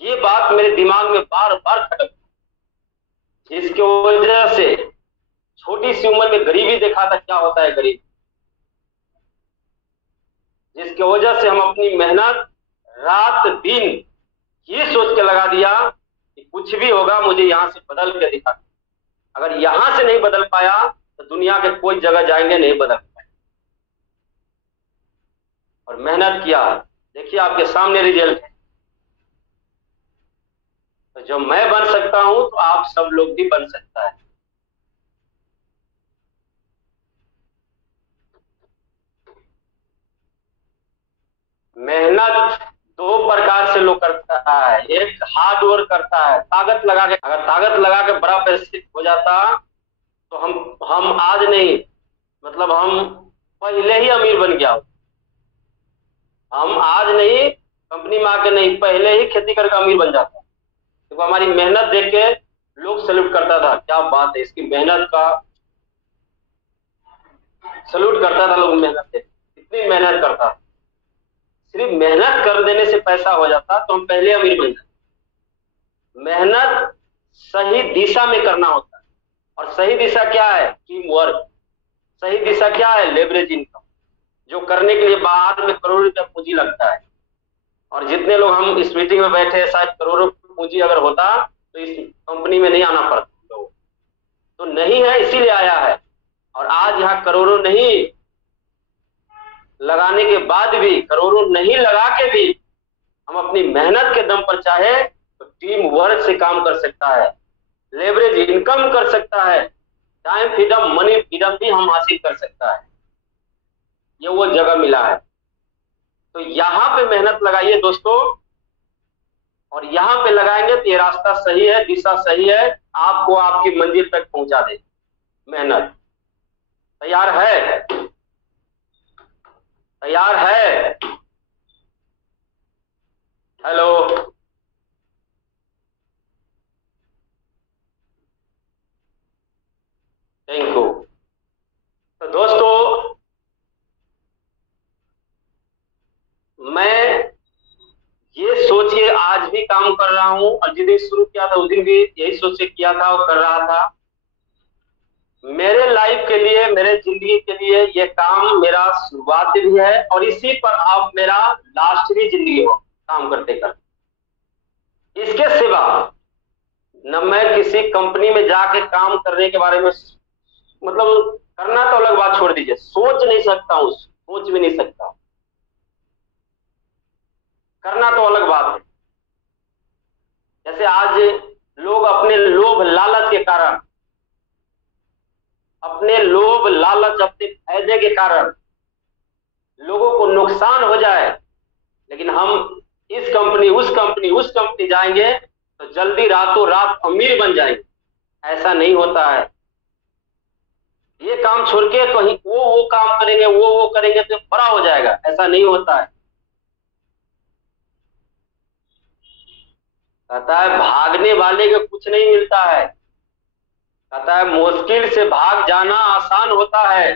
ये बात मेरे दिमाग में बार बार खटक, जिसकी वजह से छोटी सी उम्र में गरीबी देखा था, क्या होता है गरीब, जिसकी वजह से हम अपनी मेहनत रात दिन ये सोच के लगा दिया कि कुछ भी होगा मुझे यहां से बदल के दिखा। अगर यहां से नहीं बदल पाया तो दुनिया के कोई जगह जाएंगे नहीं बदल पाए। और मेहनत किया, देखिए आपके सामने रिजल्ट है। तो जो मैं बन सकता हूं तो आप सब लोग भी बन सकता है। मेहनत 2 प्रकार से लोग करता है। एक हार्ड वर्क करता है, ताकत लगा के। अगर ताकत लगा के बड़ा पैसे हो जाता तो हम आज नहीं, मतलब हम पहले ही अमीर बन गया। हम आज नहीं, कंपनी में आके नहीं, पहले ही खेती करके अमीर बन जाता। तो हमारी मेहनत देख के लोग सैल्यूट करता था, क्या बात है इसकी मेहनत का, सैल्यूट करता था लोग मेहनत से, इतनी मेहनत करता। सिर्फ मेहनत कर देने से पैसा हो जाता तो हम पहले अमीर बन जाते। मेहनत सही दिशा में करना होता है। और सही दिशा क्या है? Team work. सही दिशा क्या है? लेवरेज इनकम, जो करने के लिए बाद में करोड़ों रुपया पूंजी लगता है। और जितने लोग हम इस मीटिंग में बैठे हैं, शायद करोड़ों पूंजी अगर होता तो इस कंपनी में नहीं आना पड़ता लोगों, तो नहीं है इसीलिए आया है। और आज यहाँ करोड़ों नहीं लगाने के बाद भी, करोड़ों नहीं लगा के भी हम अपनी मेहनत के दम पर चाहे तो टीम वर्क से काम कर सकता है, लेवरेज इनकम कर सकता है, टाइम फ्रीडम, मनी फ्रीडम भी हम हासिल कर सकता है। ये वो जगह मिला है। तो यहां पे मेहनत लगाइए दोस्तों, और यहां पे लगाएंगे तो ये रास्ता सही है, दिशा सही है, आपको आपकी मंजिल तक पहुंचा दे। मेहनत तैयार है? तैयार है? Hello, thank you. तो दोस्तों, मैं ये सोच के आज भी काम कर रहा हूं, और जिस दिन शुरू किया था उस दिन भी यही सोच के किया था और कर रहा था। मेरे लाइफ के लिए, मेरे जिंदगी के लिए ये काम मेरा शुरुआत भी है, और इसी पर अब मेरा लास्ट भी जिंदगी हो काम करते करते। इसके सिवा न मैं किसी कंपनी में जाके काम करने के बारे में, मतलब करना तो अलग बात छोड़ दीजिए, सोच नहीं सकता हूं, सोच भी नहीं सकता। करना तो अलग बात है। जैसे आज लोग अपने लोभ लालच के कारण, अपने लोभ लालच, अपने फायदे के कारण लोगों को नुकसान हो जाए, लेकिन हम इस कंपनी उस कंपनी जाएंगे तो जल्दी रातों रात अमीर बन जाएंगे। ऐसा नहीं होता है। ये काम छोड़ के कहीं वो काम करेंगे, वो करेंगे तो बड़ा हो जाएगा, ऐसा नहीं होता है। कहता है भागने वाले को कुछ नहीं मिलता है। कहता है मुश्किल से भाग जाना आसान होता है,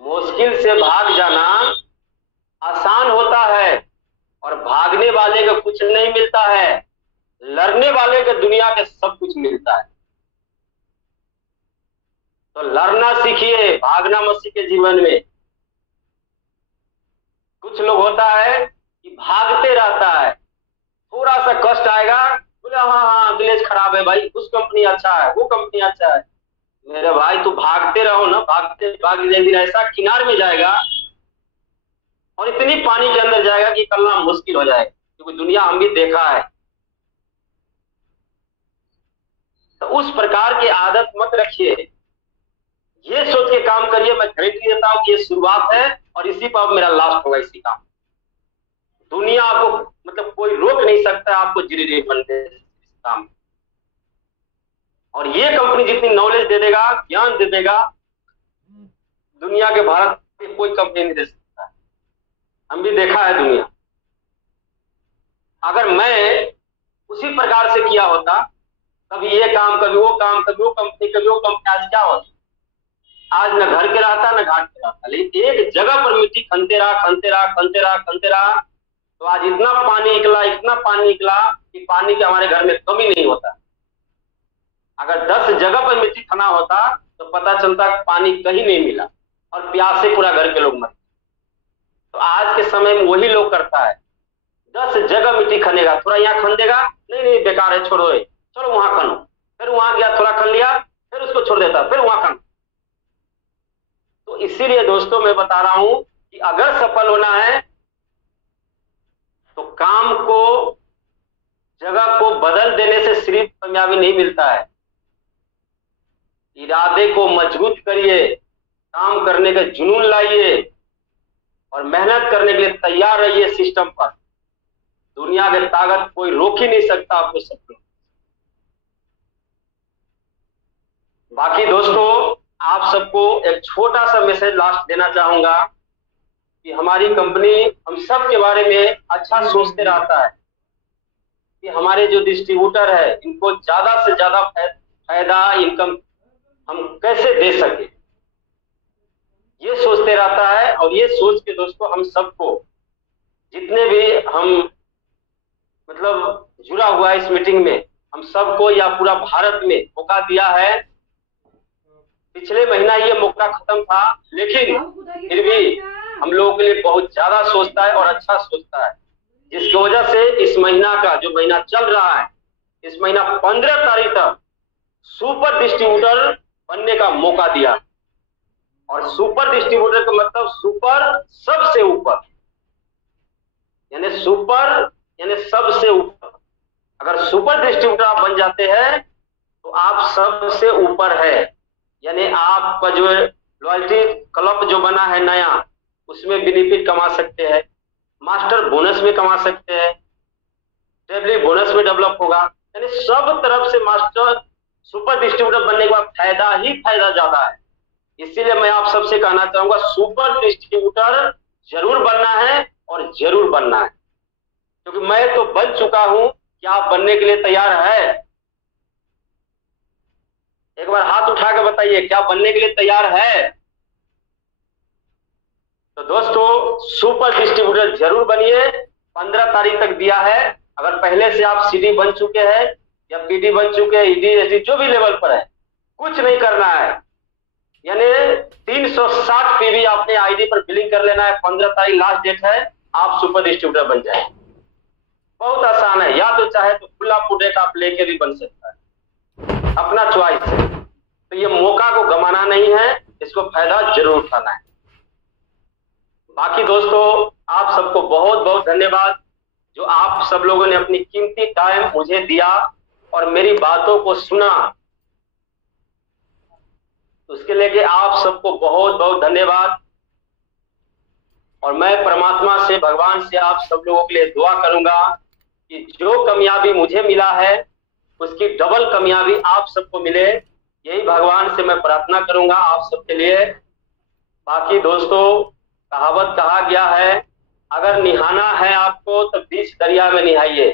मुश्किल से भाग जाना आसान होता है, और भागने वाले को कुछ नहीं मिलता है, लड़ने वाले को दुनिया के सब कुछ मिलता है। तो लड़ना सीखिए, भागना मत सीखिए जीवन में। कुछ लोग होता है कि भागते रहता है, थोड़ा सा कष्ट आएगा, बोले हाँ हाँ विलेज खराब है भाई, उस कंपनी अच्छा है, वो कंपनी अच्छा है। मेरे भाई तू भागते रहो ना, भागते भागते एक दिन ऐसा किनार में जाएगा और इतनी पानी के अंदर जाएगा कि निकलना मुश्किल हो जाएगा, क्योंकि दुनिया हम भी देखा है। तो उस प्रकार की आदत मत रखिए, ये सोच के काम करिए। मैं गारंटी देता हूं कि ये शुरुआत है और इसी पर मेरा लास्ट होगा इसी काम। दुनिया आपको, मतलब कोई रोक नहीं सकता आपको जीरो बनने काम। और ये कंपनी जितनी नॉलेज दे देगा, ज्ञान दे देगा, दुनिया के भारत में कोई कंपनी नहीं दे सकता। हम भी देखा है दुनिया। अगर मैं उसी प्रकार से किया होता, कभी ये काम कभी वो काम, कभी वो कंपनी कभी वो कंपनी, आज क्या होता? आज न घर के रहता न घाट के रहता, लेकिन एक जगह पर मिट्टी खनते रहा खनते रहा खनते रहा खनते रहा, तो आज इतना पानी निकला, इतना पानी निकला कि पानी के हमारे घर में कमी नहीं होता। अगर 10 जगह पर मिट्टी खना होता तो पता चलता पानी कहीं नहीं मिला और प्यास से पूरा घर के लोग मर। तो आज के समय में वही लोग करता है, 10 जगह मिट्टी खनेगा, थोड़ा यहाँ खन देगा, नहीं नहीं बेकार है छोड़ो, चलो वहां खनो, फिर वहां गया थोड़ा खन लिया, फिर उसको छोड़ देता, फिर वहां खन। तो इसीलिए दोस्तों मैं बता रहा हूं कि अगर सफल होना है तो काम को, जगह को बदल देने से सिर्फ कामयाबी नहीं मिलता है। इरादे को मजबूत करिए, काम करने का जुनून लाइए और मेहनत करने के लिए तैयार रहिए सिस्टम पर। दुनिया की ताकत कोई रोक ही नहीं सकता आपको सपने। बाकी दोस्तों, आप सबको एक छोटा सा मैसेज लास्ट देना चाहूंगा कि हमारी कंपनी हम सब के बारे में अच्छा सोचते रहता है कि हमारे जो डिस्ट्रीब्यूटर है इनको ज्यादा से ज्यादा फायदा, इनकम हम कैसे दे सके, ये सोचते रहता है। और ये सोच के दोस्तों हम सबको, जितने भी हम मतलब जुड़ा हुआ है इस मीटिंग में, हम सबको या पूरा भारत में मौका दिया है। पिछले महीना ये मौका खत्म था, लेकिन फिर भी हम लोगों के लिए बहुत ज्यादा सोचता है और अच्छा सोचता है, जिसकी वजह से इस महीना का जो महीना चल रहा है, इस महीना 15 तारीख तक सुपर डिस्ट्रीब्यूटर बनने का मौका दिया। और सुपर डिस्ट्रीब्यूटर का मतलब सुपर सबसे ऊपर, यानी सुपर यानी सबसे ऊपर। अगर सुपर डिस्ट्रीब्यूटर आप बन जाते हैं तो आप सबसे ऊपर है, यानी आपका जो लॉयल्टी क्लब जो बना है नया, उसमें बेनिफिट कमा सकते हैं, मास्टर बोनस में कमा सकते हैं, ट्रेवलिंग बोनस में डेवलप होगा, यानी सब तरफ से मास्टर सुपर डिस्ट्रीब्यूटर बनने के बाद फायदा ही फायदा ज्यादा है। इसीलिए मैं आप सबसे कहना चाहूंगा, सुपर डिस्ट्रीब्यूटर जरूर बनना है और जरूर बनना है, क्योंकि मैं तो बन चुका हूं। क्या आप बनने के लिए तैयार है? एक बार हाथ उठा के बताइए, क्या बनने के लिए तैयार है? तो दोस्तों, सुपर डिस्ट्रीब्यूटर जरूर बनिए। 15 तारीख तक दिया है। अगर पहले से आप सीडी बन चुके हैं या पीडी बन चुके हैं, ईडी एसडी जो भी लेवल पर है, कुछ नहीं करना है, यानी 360 पीवी आपने आईडी पर बिलिंग कर लेना है। 15 तारीख लास्ट डेट है, आप सुपर डिस्ट्रीब्यूटर बन जाए। बहुत आसान है, या तो चाहे तो खुला प्रोडक्ट आप लेके भी बन सकता है, अपना चॉइस है। तो ये मौका को गंवाना नहीं है, इसको फायदा जरूर उठाना है। बाकी दोस्तों, आप सबको बहुत बहुत धन्यवाद, जो आप सब लोगों ने अपनी कीमती टाइम मुझे दिया और मेरी बातों को सुना। उसके लिए आप सबको बहुत बहुत धन्यवाद। और मैं परमात्मा से, भगवान से आप सब लोगों के लिए दुआ करूंगा कि जो कामयाबी मुझे मिला है उसकी डबल कामयाबी आप सबको मिले। यही भगवान से मैं प्रार्थना करूंगा आप सबके लिए। बाकी दोस्तों, कहावत कहा गया है, अगर निहाना है आपको तो बीच दरिया में निहाइए।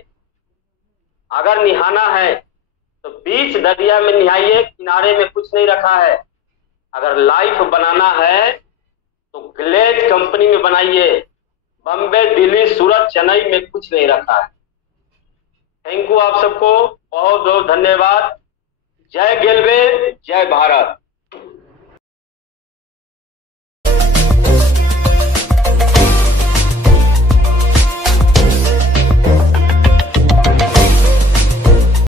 अगर निहाना है तो बीच दरिया में निहाइए, किनारे में कुछ नहीं रखा है। अगर लाइफ बनाना है तो ग्लेज कंपनी में बनाइए, बम्बे, दिल्ली, सूरत, चेन्नई में कुछ नहीं रखा है। थैंक यू, आप सबको बहुत बहुत धन्यवाद। जय गेलवे, जय भारत।